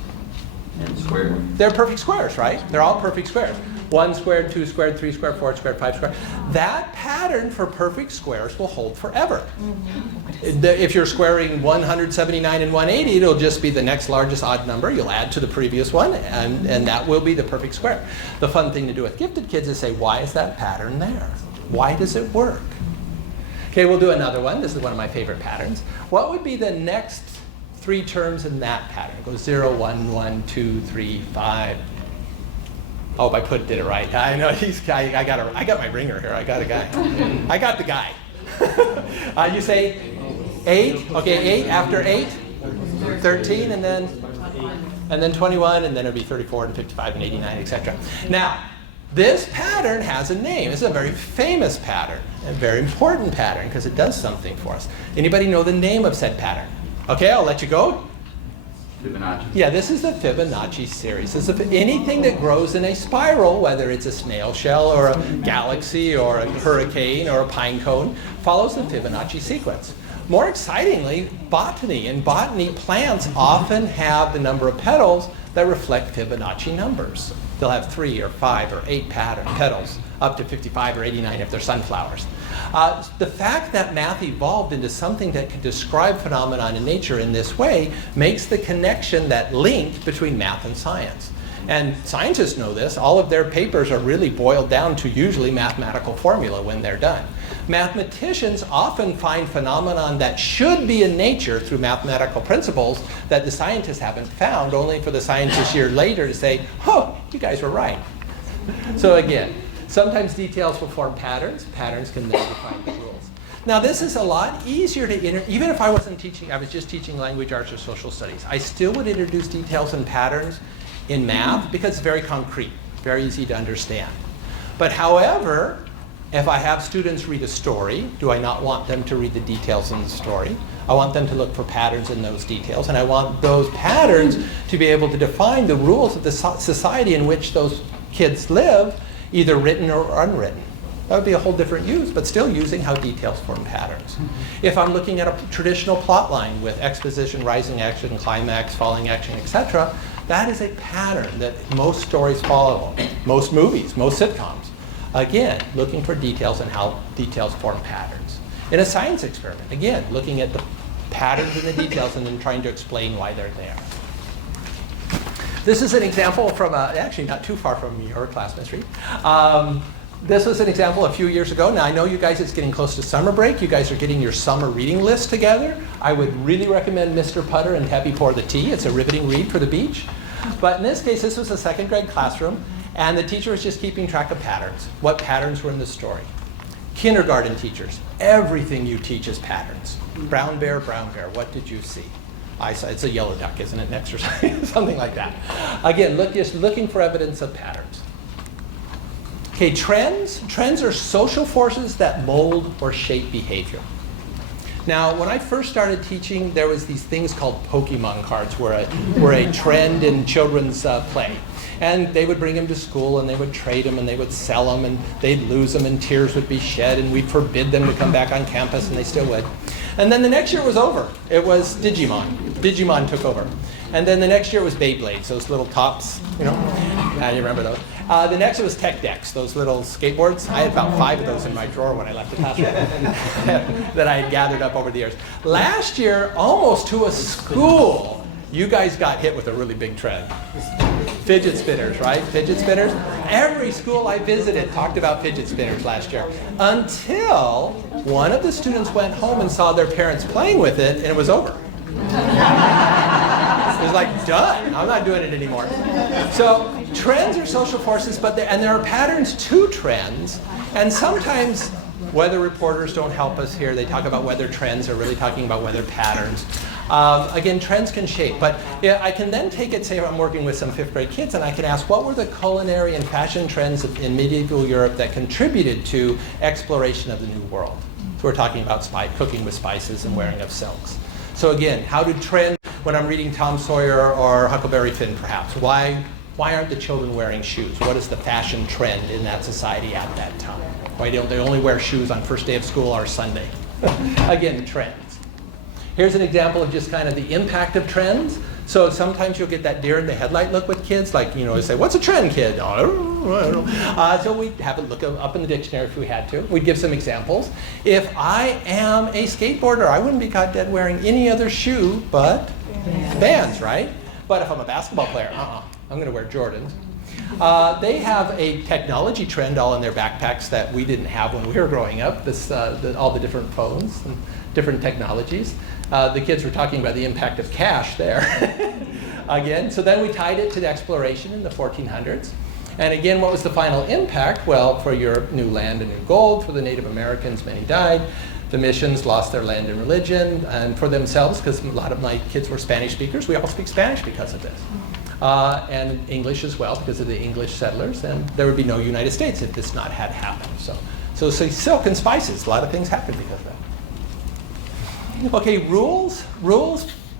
And squared. They're perfect squares, right? They're all perfect squares. 1 squared, 2 squared, 3 squared, 4 squared, 5 squared. That pattern for perfect squares will hold forever. If you're squaring 179 and 180, it'll just be the next largest odd number. You'll add to the previous one, and that will be the perfect square. The fun thing to do with gifted kids is say, why is that pattern there? Why does it work? Okay, we'll do another one. This is one of my favorite patterns. What would be the next 3 terms in that pattern? It goes 0, 1, 1, 2, 3, 5. Oh, I did it right. I know I got my ringer here. I got a guy. I got the guy. You say 8. Okay, 8 after 8, 13, and then 21, and then it'll be 34 and 55 and 89, etc. Now, this pattern has a name. It's a very famous pattern, a very important pattern because it does something for us. Anybody know the name of said pattern? Okay, I'll let you go. Fibonacci. Yeah, this is the Fibonacci series. This is anything that grows in a spiral, whether it's a snail shell or a galaxy or a hurricane or a pine cone, follows the Fibonacci sequence. More excitingly, botany. In botany, plants often have the number of petals that reflect Fibonacci numbers. They'll have 3 or 5 or 8 petals, up to 55 or 89 if they're sunflowers. The fact that math evolved into something that could describe phenomena in nature in this way makes the connection, that link between math and science. And scientists know this. All of their papers are really boiled down to usually mathematical formula when they're done. Mathematicians often find phenomenon that should be in nature through mathematical principles that the scientists haven't found, only for the scientists years later to say, oh, you guys were right. So again, sometimes details will form patterns. Patterns can then define the rules. Now this is a lot easier to even if I wasn't teaching, I was just teaching language arts or social studies, I still would introduce details and patterns in math because it's very concrete, very easy to understand. But however, if I have students read a story, do I not want them to read the details in the story? I want them to look for patterns in those details, and I want those patterns to be able to define the rules of the society in which those kids live, either written or unwritten. That would be a whole different use, but still using how details form patterns. If I'm looking at a traditional plot line with exposition, rising action, climax, falling action, etc., that is a pattern that most stories follow, most movies, most sitcoms. Again, looking for details and how details form patterns. In a science experiment, again, looking at the patterns in the details and then trying to explain why they're there. This is an example from, actually not too far from your class, Ms. Reed. This was an example a few years ago. Now I know you guys, it's getting close to summer break. You guys are getting your summer reading list together. I would really recommend Mr. Putter and Happy Pour the Tea. It's a riveting read for the beach. But in this case, this was a second grade classroom, and the teacher was just keeping track of patterns. What patterns were in the story? Kindergarten teachers, everything you teach is patterns. Brown bear, what did you see? I saw, it's a yellow duck, isn't it? An exercise, something like that. Again, just looking for evidence of patterns. Okay, trends. Trends are social forces that mold or shape behavior. Now, when I first started teaching, there was these things called Pokemon cards, were a trend in children's play. And they would bring them to school, and they would trade them, and they would sell them, and they'd lose them, and tears would be shed, and we'd forbid them to come back on campus, and they still would. And then the next year was over. It was Digimon. Digimon took over. And then the next year was Beyblades, those little tops, you know. Yeah, you remember those. The next was Tech Decks, those little skateboards. I had about 5 of those in my drawer when I left the classroom that I had gathered up over the years. Last year, almost to a school, you guys got hit with a really big trend. Fidget spinners, right? Fidget spinners. Every school I visited talked about fidget spinners last year, until one of the students went home and saw their parents playing with it, and it was over. It was like, done. I'm not doing it anymore. So trends are social forces, but there are patterns to trends, and sometimes weather reporters don't help us here. They talk about weather trends. They're really talking about weather patterns. Again, trends can shape, but yeah, I can then take it, say I'm working with some 5th grade kids, and I can ask, what were the culinary and fashion trends in medieval Europe that contributed to exploration of the New World? So we're talking about cooking with spices and wearing of silks. So again, how do trends, when I'm reading Tom Sawyer or Huckleberry Finn perhaps, why aren't the children wearing shoes? What is the fashion trend in that society at that time? Why don't they only wear shoes on first day of school or Sunday? Again, trends. Here's an example of just kind of the impact of trends. So sometimes you'll get that deer in the headlight look with kids, like, you know, they say, what's a trend, kid? Oh, I don't know. So we'd have it look up in the dictionary if we had to. We'd give some examples. If I am a skateboarder, I wouldn't be caught dead wearing any other shoe but Vans, right? But if I'm a basketball player, I'm going to wear Jordans. They have a technology trend all in their backpacks that we didn't have when we were growing up, all the different phones and different technologies. The kids were talking about the impact of cash there. Again, so then we tied it to the exploration in the 1400s. And again, what was the final impact? Well, for Europe, new land and new gold. For the Native Americans, many died. The missions lost their land and religion. And for themselves, because a lot of my kids were Spanish speakers, we all speak Spanish because of this. And English as well, because of the English settlers. And there would be no United States if this not had happened. So silk and spices, a lot of things happened because of that. Okay, rules.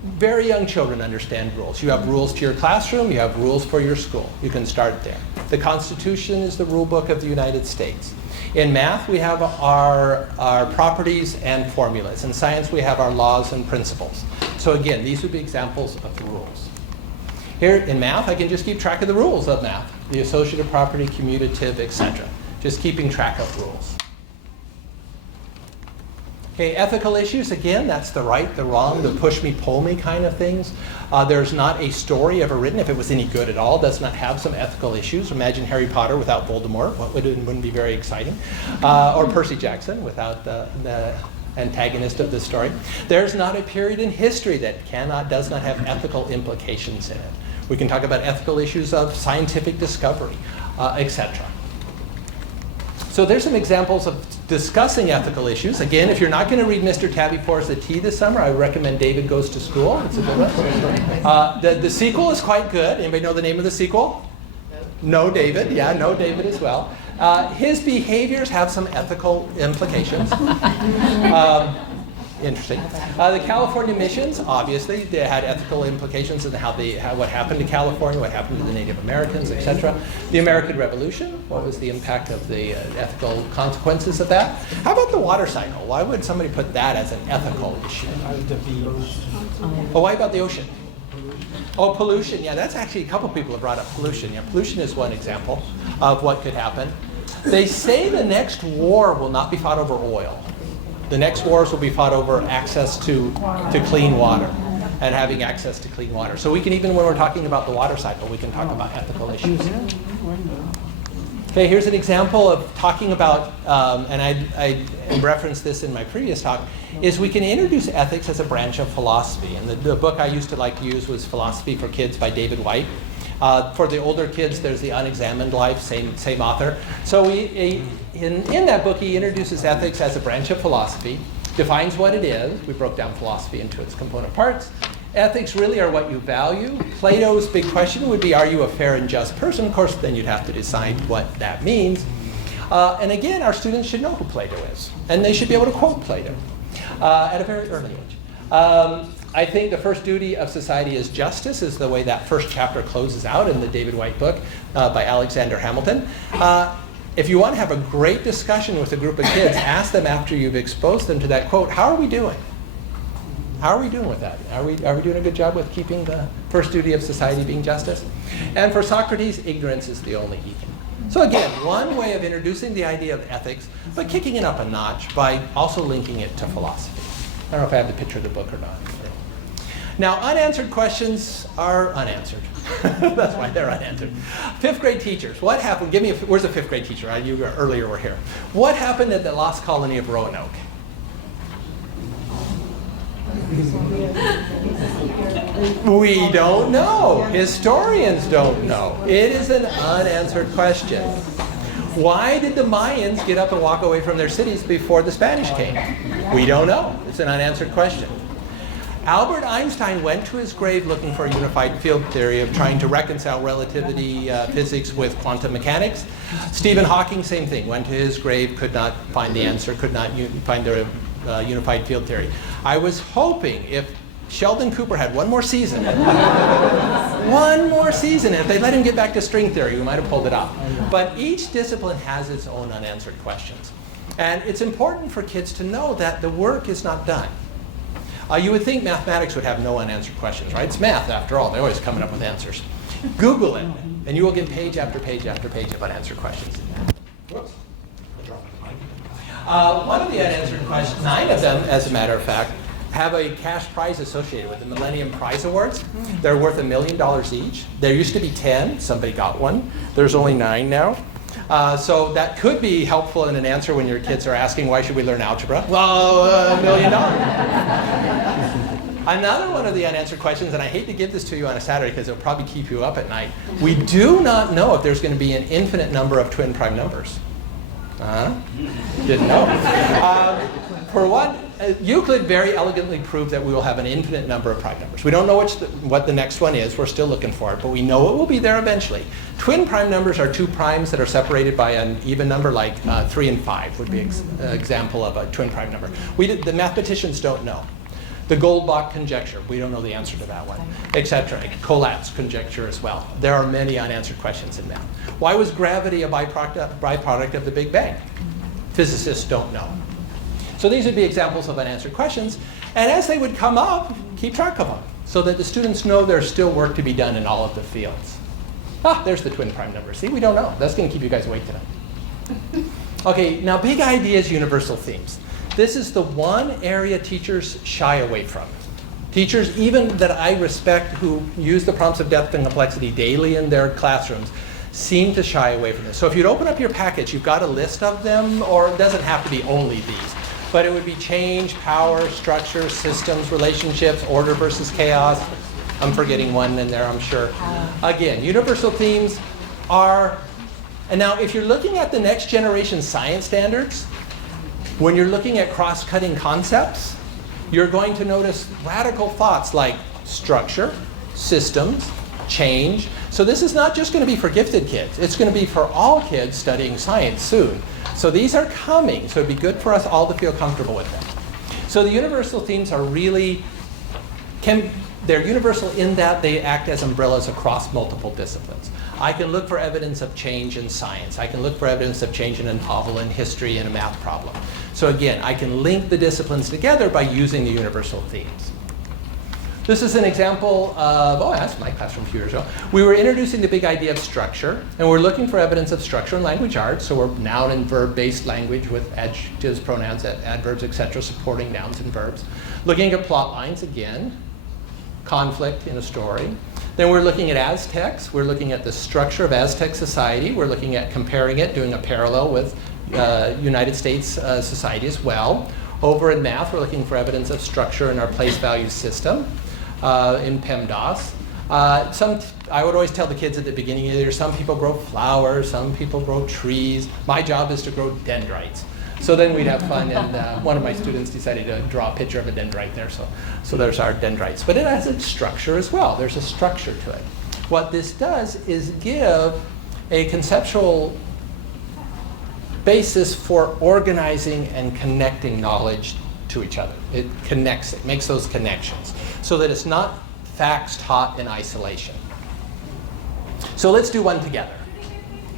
Very young children understand rules. You have rules to your classroom, you have rules for your school. You can start there. The Constitution is the rule book of the United States. In math, we have our properties and formulas. In science, we have our laws and principles. So again, these would be examples of the rules. Here in math, I can just keep track of the rules of math. The associative property, commutative, etc. Just keeping track of rules. Okay, ethical issues, again, that's the right, the wrong, the push me, pull me kind of things. There's not a story ever written, if it was any good at all, does not have some ethical issues. Imagine Harry Potter without Voldemort, wouldn't be very exciting. Or Percy Jackson without the antagonist of the story. There's not a period in history that does not have ethical implications in it. We can talk about ethical issues of scientific discovery, etc. So there's some examples of discussing ethical issues. Again, if you're not going to read Mr. Tabby Pours the Tea this summer, I recommend David Goes to School. It's a good one. The sequel is quite good. Anybody know the name of the sequel? No, David. Yeah, no, David as well. His behaviors have some ethical implications. Interesting. The California missions, obviously, they had ethical implications in what happened to California, what happened to the Native Americans, etc. The American Revolution, what was the impact of the ethical consequences of that? How about the water cycle? Why would somebody put that as an ethical issue? Oh, why about the ocean? Oh, pollution. Yeah, that's actually a couple people have brought up pollution. Yeah, pollution is one example of what could happen. They say the next war will not be fought over oil. The next wars will be fought over access to clean water and having access to clean water. So we can, even when we're talking about the water cycle, we can talk about ethical issues. Okay, here's an example of talking about, and I referenced this in my previous talk, is we can introduce ethics as a branch of philosophy. And the book I used to like to use was Philosophy for Kids by David White. For the older kids, there's The Unexamined Life, same author. So in that book, he introduces ethics as a branch of philosophy, defines what it is. We broke down philosophy into its component parts. Ethics really are what you value. Plato's big question would be, are you a fair and just person? Of course, then you'd have to decide what that means. And again, our students should know who Plato is. And they should be able to quote Plato at a very early age. I think the first duty of society is justice, is the way that first chapter closes out in the David White book by Alexander Hamilton. If you want to have a great discussion with a group of kids, ask them after you've exposed them to that quote, how are we doing? How are we doing with that? Are we doing a good job with keeping the first duty of society being justice? And for Socrates, ignorance is the only evil. So again, one way of introducing the idea of ethics, but kicking it up a notch by also linking it to philosophy. I don't know if I have the picture of the book or not. Now, unanswered questions are unanswered. That's why they're unanswered. Fifth grade teachers, what happened? Where's a fifth grade teacher? You earlier were here. What happened at the lost colony of Roanoke? We don't know. Historians don't know. It is an unanswered question. Why did the Mayans get up and walk away from their cities before the Spanish came? We don't know. It's an unanswered question. Albert Einstein went to his grave looking for a unified field theory of trying to reconcile relativity physics with quantum mechanics. Stephen Hawking, same thing, went to his grave, could not find the answer, could not find the unified field theory. I was hoping if Sheldon Cooper had one more season, if they let him get back to string theory, we might have pulled it off. But each discipline has its own unanswered questions. And it's important for kids to know that the work is not done. You would think mathematics would have no unanswered questions, right? It's math, after all. They're always coming up with answers. Google it, and you will get page after page after page of unanswered questions. Whoops. I dropped the mic. One of the unanswered questions, 9 of them, as a matter of fact, have a cash prize associated with the Millennium Prize Awards. They're worth $1 million each. There used to be 10. Somebody got one. There's only 9 now. So that could be helpful in an answer when your kids are asking, why should we learn algebra? Well, $1 million. Another one of the unanswered questions, and I hate to give this to you on a Saturday because it'll probably keep you up at night. We do not know if there's going to be an infinite number of twin prime numbers. Didn't know. For one, Euclid very elegantly proved that we will have an infinite number of prime numbers. We don't know what the next one is. We're still looking for it, but we know it will be there eventually. Twin prime numbers are 2 primes that are separated by an even number, like 3 and 5 would be an example of a twin prime number. The mathematicians don't know. The Goldbach conjecture, we don't know the answer to that one, etc. Collat's conjecture as well. There are many unanswered questions in math. Why was gravity a byproduct of the Big Bang? Physicists don't know. So these would be examples of unanswered questions. And as they would come up, keep track of them so that the students know there's still work to be done in all of the fields. There's the twin prime number. See, we don't know. That's going to keep you guys awake tonight. Okay, now big ideas, universal themes. This is the one area teachers shy away from. Teachers, even that I respect, who use the prompts of depth and complexity daily in their classrooms, seem to shy away from this. So if you'd open up your package, you've got a list of them, or it doesn't have to be only these. But it would be change, power, structure, systems, relationships, order versus chaos. I'm forgetting one in there, I'm sure. Again, universal themes are, and now if you're looking at the next generation science standards, When you're looking at cross-cutting concepts, you're going to notice radical thoughts like structure, systems, change. So this is not just going to be for gifted kids. It's going to be for all kids studying science soon. So these are coming, so it'd be good for us all to feel comfortable with them. So the universal themes are really, they're universal in that they act as umbrellas across multiple disciplines. I can look for evidence of change in science. I can look for evidence of change in a novel, in history, in a math problem. So again, I can link the disciplines together by using the universal themes. This is an example of, oh, that's my classroom a few years ago. We were introducing the big idea of structure, and we're looking for evidence of structure in language arts. So we're noun and verb-based language with adjectives, pronouns, adverbs, etc., supporting nouns and verbs. Looking at plot lines again, conflict in a story. Then we're looking at Aztecs. We're looking at the structure of Aztec society. We're looking at comparing it, doing a parallel with United States society as well. Over in math, we're looking for evidence of structure in our place value system. In PEMDAS. I would always tell the kids at the beginning of the year, some people grow flowers, some people grow trees. My job is to grow dendrites. So then we'd have fun, and one of my students decided to draw a picture of a dendrite there, so there's our dendrites. But it has a structure as well. There's a structure to it. What this does is give a conceptual basis for organizing and connecting knowledge to each other. It connects it, makes those connections, so that it's not facts taught in isolation. So let's do one together.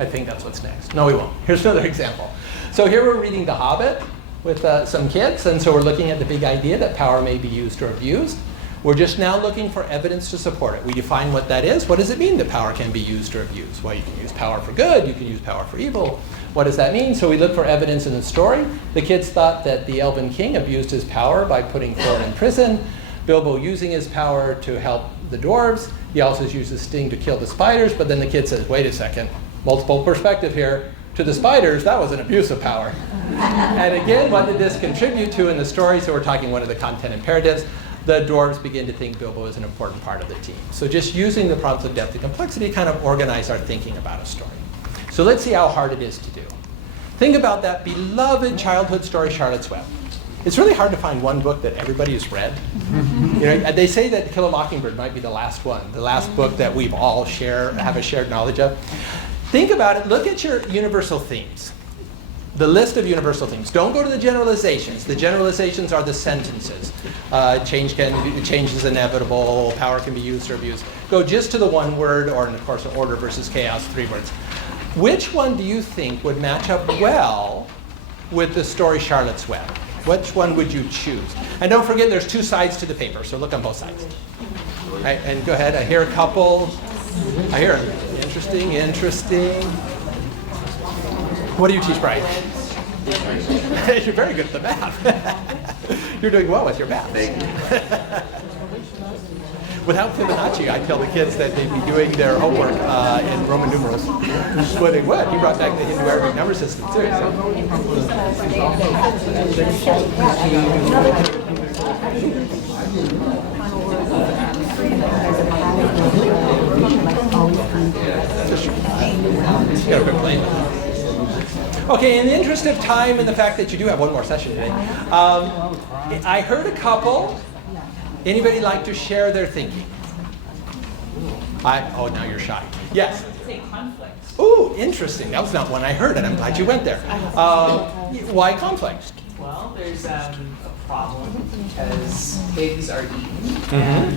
I think that's what's next. No, we won't. Here's another example. So here we're reading The Hobbit with some kids, and so we're looking at the big idea that power may be used or abused. We're just now looking for evidence to support it. We define what that is. What does it mean that power can be used or abused? Well, you can use power for good, you can use power for evil. What does that mean? So we look for evidence in the story. The kids thought that the Elven King abused his power by putting Thorin in prison. Bilbo using his power to help the dwarves. He also uses Sting to kill the spiders, but then the kid says, wait a second, multiple perspective here. To the spiders, that was an abuse of power. And again, what did this contribute to in the story? So we're talking one of the content imperatives. The dwarves begin to think Bilbo is an important part of the team. So just using the prompts of depth and complexity kind of organize our thinking about a story. So let's see how hard it is to do. Think about that beloved childhood story, Charlotte's Web. It's really hard to find one book that everybody has read. You know, they say that Kill a Mockingbird might be the last one, the last book that we've all have a shared knowledge of. Think about it. Look at your universal themes. The list of universal themes. Don't go to the generalizations. The generalizations are the sentences. Change is inevitable. Power can be used or abused. Go just to the one word, or of course, order versus chaos, 3 words. Which one do you think would match up well with the story Charlotte's Web? Which one would you choose? And don't forget, there's 2 sides to the paper, so look on both sides. Right, and go ahead. I hear a couple. I hear interesting. What do you teach, Brian? You're very good at the math. You're doing well with your math. Without Fibonacci, I tell the kids that they'd be doing their homework in Roman numerals. But they would. He brought back the Hindu-Arabic number system, too. You gotta quit playing. Okay, in the interest of time and the fact that you do have one more session today, I heard a couple. Anybody like to share their thinking? Oh, now you're shy. Yes? Say conflict. Ooh, interesting. That was not one I heard, and I'm glad you went there. Why conflict? Well, there's a problem because pigs are eaten, and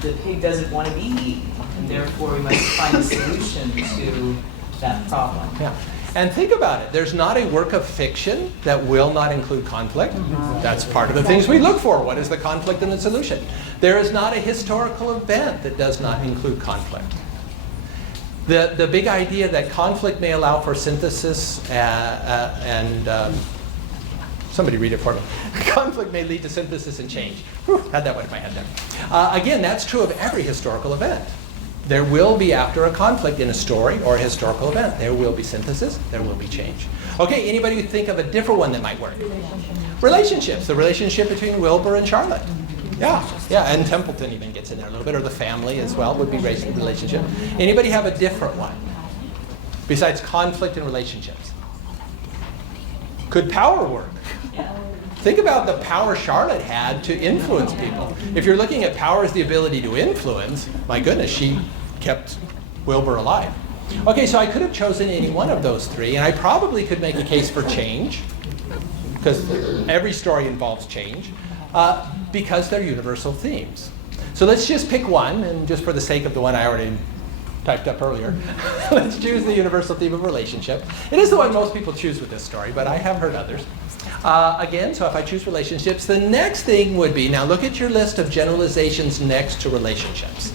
the pig doesn't want to be eaten, and therefore we must find a solution to that problem. Yeah. And think about it. There's not a work of fiction that will not include conflict. That's part of the things we look for. What is the conflict and the solution? There is not a historical event that does not include conflict. The big idea that conflict may allow for synthesis and somebody read it for me. Conflict may lead to synthesis and change. Whew, had that one in my head there. Again, that's true of every historical event. There will be, after a conflict in a story or a historical event, there will be synthesis, there will be change. Okay, anybody think of a different one that might work? Relationships. The relationship between Wilbur and Charlotte. Yeah, and Templeton even gets in there a little bit, or the family as well would be relationship. Anybody have a different one besides conflict and relationships? Could power work? Yeah. Think about the power Charlotte had to influence people. If you're looking at power as the ability to influence, my goodness, she kept Wilbur alive. Okay, so I could have chosen any one of those three, and I probably could make a case for change, because every story involves change, because they're universal themes. So let's just pick one, and just for the sake of the one I already typed up earlier, let's choose the universal theme of relationship. It is the one most people choose with this story, but I have heard others. Again, so if I choose relationships, the next thing would be, now look at your list of generalizations next to relationships.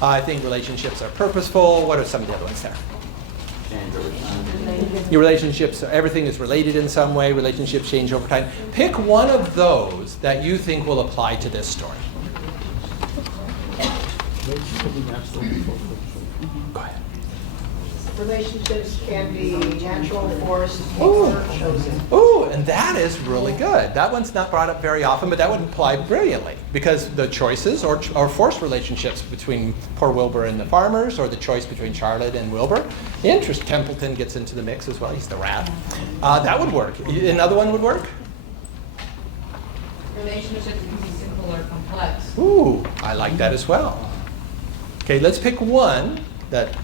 I think relationships are purposeful. What are some of the other ones there? Your relationships, everything is related in some way. Relationships change over time. Pick one of those that you think will apply to this story. Go ahead. Relationships can be natural, forced, or chosen. Ooh, and that is really good. That one's not brought up very often, but that would apply brilliantly, because the choices or forced relationships between poor Wilbur and the farmers, or the choice between Charlotte and Wilbur. Templeton gets into the mix as well. He's the rat. That would work. Another one would work? Relationships can be simple or complex. Ooh, I like that as well. Okay, let's pick one that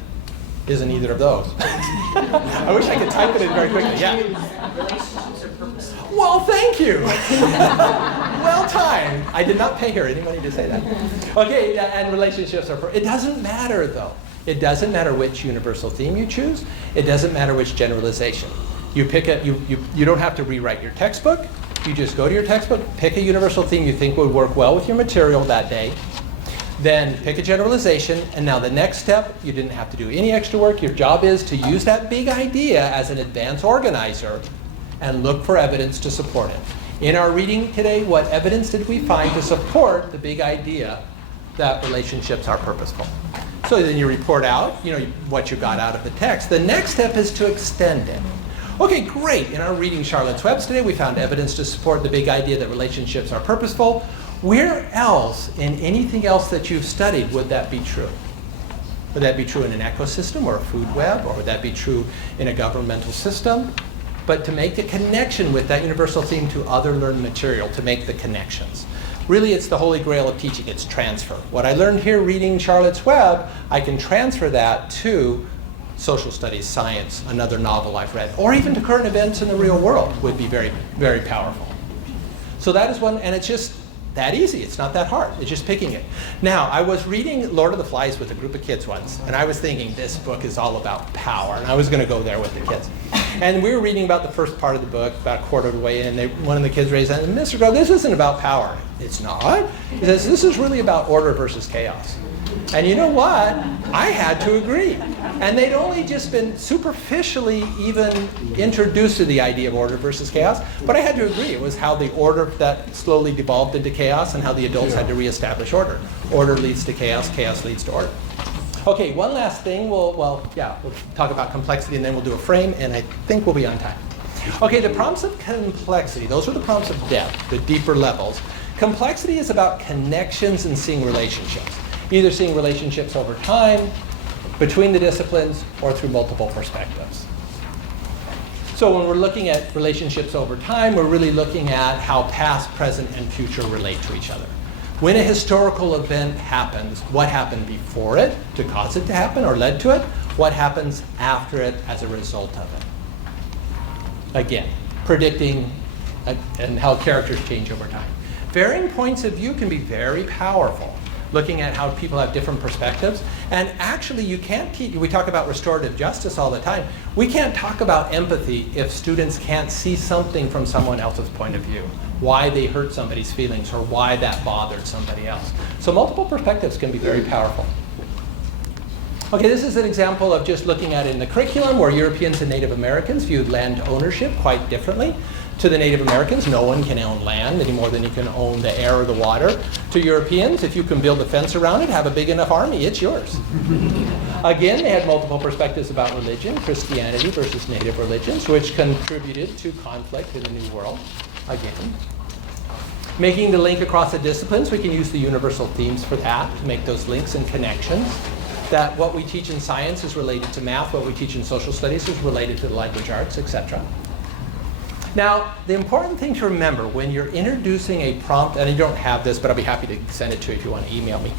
isn't either of those. I wish I could type it in very quickly. Yeah. Relationships are purposeful. Well, thank you. Well timed. I did not pay her any money to say that. Okay, and relationships are. It doesn't matter though. It doesn't matter which universal theme you choose. It doesn't matter which generalization. You pick a. You don't have to rewrite your textbook. You just go to your textbook, pick a universal theme you think would work well with your material that day. Then pick a generalization, and now the next step, you didn't have to do any extra work. Your job is to use that big idea as an advance organizer and look for evidence to support it. In our reading today, what evidence did we find to support the big idea that relationships are purposeful? So then you report out, what you got out of the text. The next step is to extend it. Okay, great. In our reading Charlotte's Webs today, we found evidence to support the big idea that relationships are purposeful. Where else, in anything else that you've studied, would that be true? Would that be true in an ecosystem or a food web, or would that be true in a governmental system? But to make the connection with that universal theme to other learned material, to make the connections. Really, it's the holy grail of teaching. It's transfer. What I learned here reading Charlotte's Web, I can transfer that to social studies, science, another novel I've read, or even to current events in the real world would be very, very powerful. So that is one, and it's just that easy. It's not that hard. It's just picking it. Now, I was reading Lord of the Flies with a group of kids once, and I was thinking this book is all about power, and I was going to go there with the kids. And we were reading about the first part of the book, about a quarter of the way in, and one of the kids raised hand, Mr. Grove, this isn't about power. It's not. He says, this is really about order versus chaos. And you know what? I had to agree. And they'd only just been superficially even introduced to the idea of order versus chaos, but I had to agree. It was how the order that slowly devolved into chaos and how the adults had to reestablish order. Order leads to chaos, chaos leads to order. Okay, one last thing. We'll talk about complexity and then we'll do a frame, and I think we'll be on time. Okay, the prompts of complexity, those are the prompts of depth, the deeper levels. Complexity is about connections and seeing relationships. Either seeing relationships over time, between the disciplines, or through multiple perspectives. So when we're looking at relationships over time, we're really looking at how past, present, and future relate to each other. When a historical event happens, what happened before it to cause it to happen or led to it? What happens after it as a result of it? Again, predicting and how characters change over time. Varying points of view can be very powerful. Looking at how people have different perspectives. And actually, you can't teach, we talk about restorative justice all the time. We can't talk about empathy if students can't see something from someone else's point of view. Why they hurt somebody's feelings or why that bothered somebody else. So multiple perspectives can be very powerful. Okay, this is an example of just looking at it in the curriculum where Europeans and Native Americans viewed land ownership quite differently. To the Native Americans, no one can own land any more than you can own the air or the water. To Europeans, if you can build a fence around it, have a big enough army, it's yours. Again, they had multiple perspectives about religion, Christianity versus native religions, which contributed to conflict in the New World. Again, making the link across the disciplines, we can use the universal themes for that, to make those links and connections. That what we teach in science is related to math, what we teach in social studies is related to the language arts, etc. Now, the important thing to remember when you're introducing a prompt, and you don't have this, but I'll be happy to send it to you if you want to email me.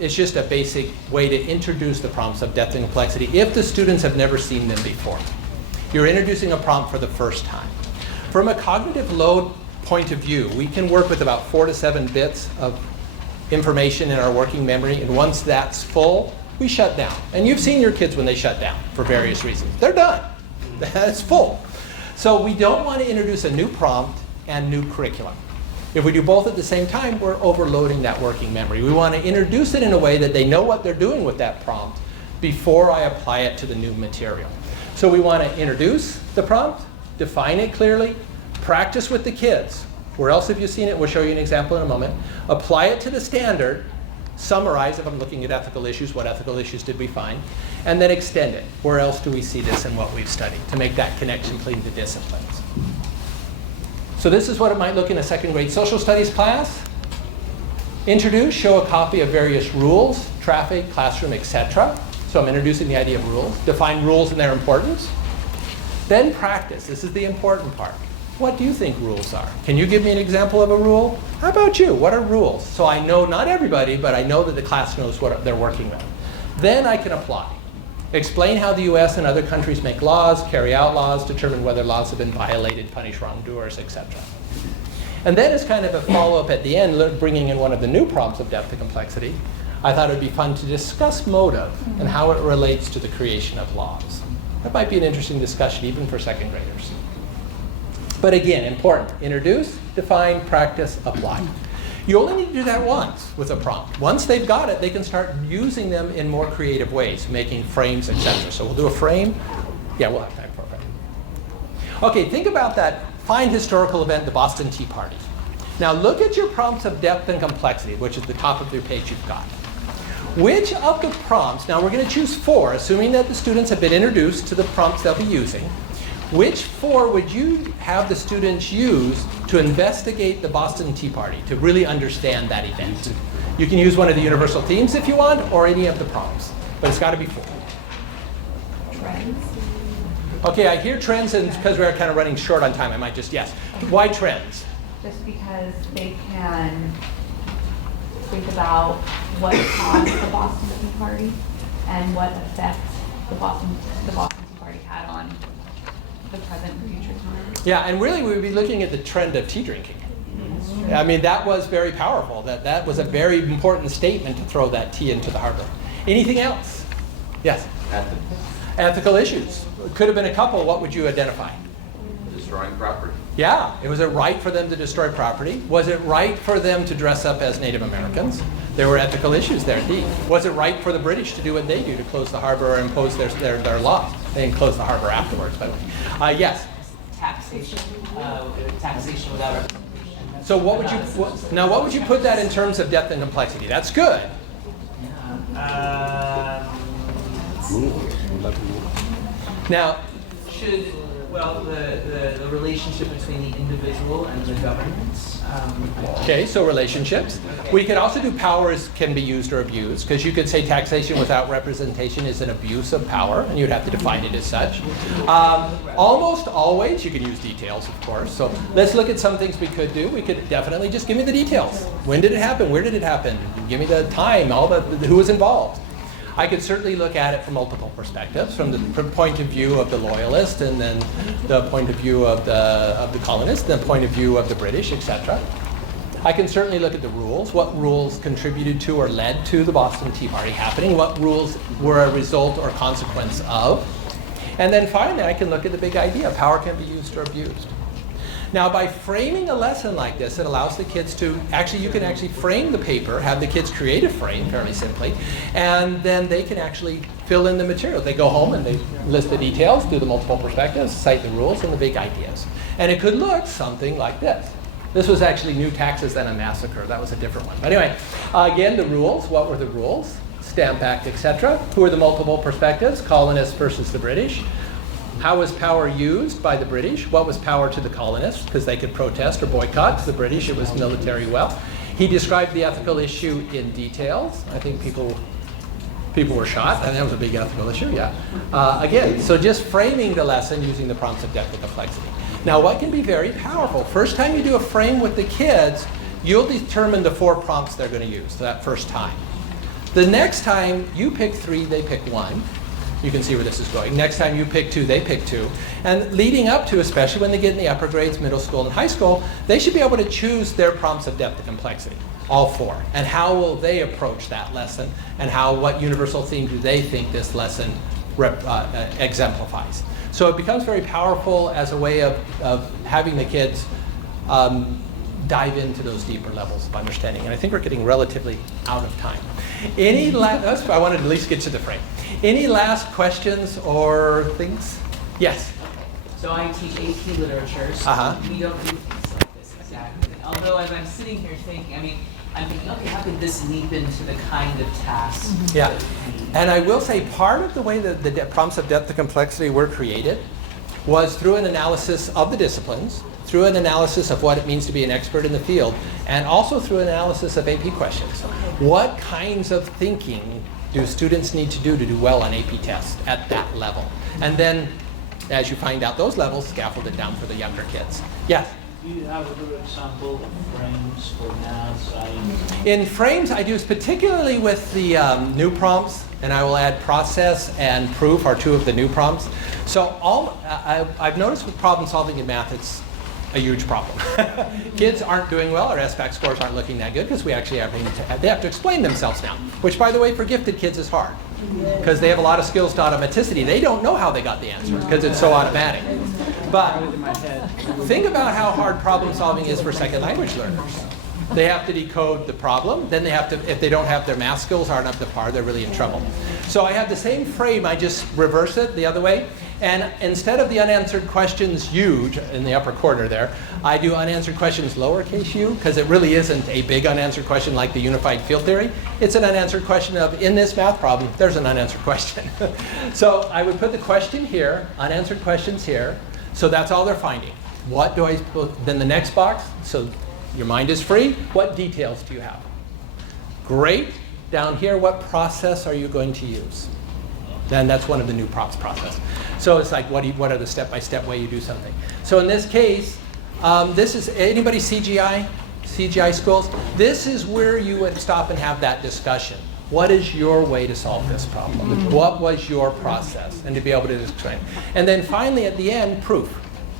It's just a basic way to introduce the prompts of depth and complexity if the students have never seen them before. You're introducing a prompt for the first time. From a cognitive load point of view, we can work with about 4 to 7 bits of information in our working memory, and once that's full, we shut down. And you've seen your kids when they shut down for various reasons. They're done. It's full. So we don't want to introduce a new prompt and new curriculum. If we do both at the same time, we're overloading that working memory. We want to introduce it in a way that they know what they're doing with that prompt before I apply it to the new material. So we want to introduce the prompt, define it clearly, practice with the kids. Where else have you seen it? We'll show you an example in a moment. Apply it to the standard, summarize, if I'm looking at ethical issues, what ethical issues did we find, and then extend it. Where else do we see this in what we've studied to make that connection between the disciplines? So this is what it might look in a second grade social studies class. Introduce, show a copy of various rules, traffic, classroom, etc. So I'm introducing the idea of rules. Define rules and their importance. Then practice. This is the important part. What do you think rules are? Can you give me an example of a rule? How about you? What are rules? So I know not everybody, but I know that the class knows what they're working with. Then I can apply. Explain how the US and other countries make laws, carry out laws, determine whether laws have been violated, punish wrongdoers, etc. And then as kind of a follow-up at the end, bringing in one of the new prompts of depth and complexity, I thought it would be fun to discuss motive and how it relates to the creation of laws. That might be an interesting discussion even for second graders. But again, important. Introduce, define, practice, apply. You only need to do that once with a prompt. Once they've got it, they can start using them in more creative ways, making frames, etc. So we'll do a frame. Yeah, we'll have time for a frame. Okay, think about that fine historical event, the Boston Tea Party. Now look at your prompts of depth and complexity, which is the top of your page you've got. Which of the prompts, now we're going to choose 4, assuming that the students have been introduced to the prompts they'll be using. Which 4 would you have the students use to investigate the Boston Tea Party, to really understand that event? You can use one of the universal themes if you want, or any of the prompts, but it's got to be 4. Trends. Okay, I hear trends, and because we're kind of running short on time, I might just, yes. Why trends? Just because they can think about what caused the Boston Tea Party and what effect the Boston Tea Party had on the present and future time. Yeah, and really we would be looking at the trend of tea drinking. I mean, that was very powerful. That was a very important statement to throw that tea into the harbor. Anything else? Yes? Ethical issues. Could have been a couple. What would you identify? Destroying property. Yeah, it was it right for them to destroy property? Was it right for them to dress up as Native Americans? There were ethical issues there, indeed. Was it right for the British to do what they do, to close the harbor or impose their laws? They didn't close the harbor afterwards, by the way. Yes? Taxation without representation. So what would you, what would you put that in terms of depth and complexity? That's good. Now, the relationship between the individual and the government. okay, so relationships. We could also do powers can be used or abused, because you could say taxation without representation is an abuse of power, and you'd have to define it as such. Almost always, you can use details, of course. So let's look at some things we could do. We could definitely just give me the details. When did it happen? Where did it happen? Give me the time, who was involved. I could certainly look at it from multiple perspectives, from the point of view of the loyalist, and then the point of view of the colonists, the point of view of the British, etc. I can certainly look at the rules, what rules contributed to or led to the Boston Tea Party happening, what rules were a result or consequence of. And then finally, I can look at the big idea, power can be used or abused. Now, by framing a lesson like this, it allows the kids to, you can actually frame the paper, have the kids create a frame fairly simply, and then they can actually fill in the material. They go home and they list the details, do the multiple perspectives, cite the rules and the big ideas. And it could look something like this. This was actually New Taxes and a Massacre. That was a different one. But anyway, again, the rules. What were the rules? Stamp Act, etc. Who are the multiple perspectives? Colonists versus the British. How was power used by the British? What was power to the colonists? Because they could protest or boycott. To the British, it was military wealth. He described the ethical issue in details. I think people were shot, and that was a big ethical issue, yeah. Again, so just framing the lesson using the prompts of depth and complexity. Now, what can be very powerful, first time you do a frame with the kids, you'll determine the 4 prompts they're going to use that first time. The next time you pick 3, they pick 1. You can see where this is going. Next time you pick 2, they pick 2. And leading up to, especially when they get in the upper grades, middle school and high school, they should be able to choose their prompts of depth and complexity, all 4. And how will they approach that lesson? And what universal theme do they think this lesson exemplifies? So it becomes very powerful as a way of having the kids dive into those deeper levels of understanding. And I think we're getting relatively out of time. I wanted to at least get to the frame. Any last questions or things? Yes? So I teach AP literature, so we don't do things like this exactly. Although as I'm sitting here thinking, I'm thinking, okay, how could this leap into the kind of task? Yeah, and I will say part of the way that the prompts of depth and complexity were created was through an analysis of the disciplines, through an analysis of what it means to be an expert in the field, and also through an analysis of AP questions. What kinds of thinking do students need to do well on AP tests at that level? And then, as you find out those levels, scaffold it down for the younger kids. Yes? Do you have a good example of frames for math, science? In frames, I do particularly with the new prompts, and I will add process and proof are 2 of the new prompts. So I've noticed with problem solving in math, it's a huge problem. Kids aren't doing well, our SBAC scores aren't looking that good because we actually they have to explain themselves now, which by the way for gifted kids is hard because they have a lot of skills to automaticity. They don't know how they got the answer because it's so automatic. But think about how hard problem solving is for second language learners. They have to decode the problem, then they have to, if they don't have their math skills aren't up to par, they're really in trouble. So I have the same frame, I just reverse it the other way. And instead of the unanswered questions huge in the upper corner there, I do unanswered questions lowercase u, because it really isn't a big unanswered question like the unified field theory. It's an unanswered question of, in this math problem, there's an unanswered question. So I would put the question here, unanswered questions here, so that's all they're finding. What do I put, then the next box, so your mind is free, what details do you have? Great, down here, what process are you going to use? Then that's one of the new prompts process. So it's like, what are the step-by-step way you do something? So in this case, this is, anybody CGI schools? This is where you would stop and have that discussion. What is your way to solve this problem? What was your process? And to be able to explain. And then finally at the end, proof.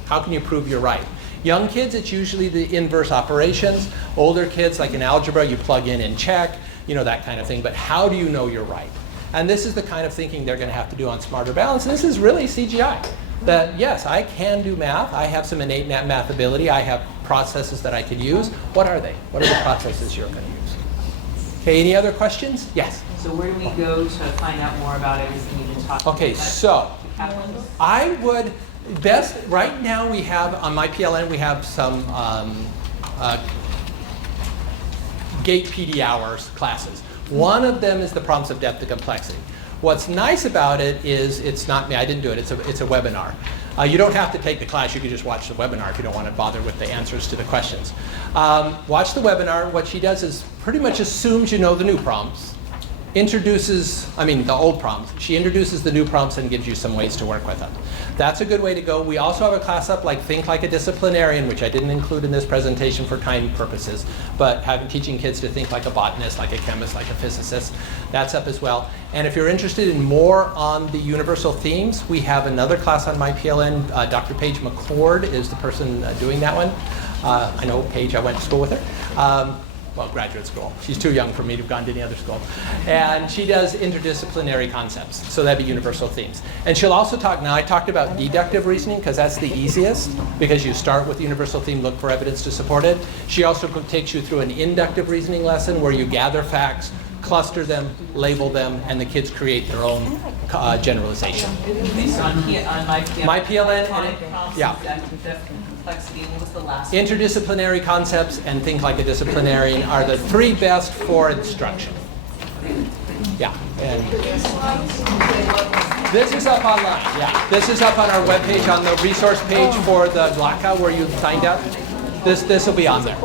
How can you prove you're right? Young kids, it's usually the inverse operations. Older kids, like in algebra, you plug in and check, you know, that kind of thing. But how do you know you're right? And this is the kind of thinking they're going to have to do on Smarter Balance. This is really CGI. That, yes, I can do math. I have some innate math ability. I have processes that I could use. What are they? What are the processes you're going to use? Okay, any other questions? Yes? So where do we go to find out more about everything you've been talking about? Okay, so I would best, right now we have, on my PLN, we have some GATE PD hours classes. One of them is the prompts of depth and complexity. What's nice about it is it's not me, I didn't do it, it's a webinar. You don't have to take the class, you can just watch the webinar if you don't want to bother with the answers to the questions. Watch the webinar. What she does is pretty much assumes you know the new prompts, the old prompts. She introduces the new prompts and gives you some ways to work with them. That's a good way to go. We also have a class up like Think Like a Disciplinarian, which I didn't include in this presentation for time purposes, but teaching kids to think like a botanist, like a chemist, like a physicist. That's up as well. And if you're interested in more on the universal themes, we have another class on my PLN. Dr. Paige McCord is the person doing that one. I know Paige, I went to school with her. Well, graduate school. She's too young for me to have gone to any other school. And she does interdisciplinary concepts, so that'd be universal themes. And she'll also talk, now I talked about deductive reasoning because that's the easiest, because you start with the universal theme, look for evidence to support it. She also takes you through an inductive reasoning lesson where you gather facts, cluster them, label them, and the kids create their own generalization. Based on my PLN, yeah. Complexity, and what was the last Interdisciplinary concepts and Think Like a Disciplinarian are the 3 best for instruction. Yeah. And this is up online. Yeah. This is up on our webpage on the resource page for the GLACA where you signed up. This will be on there.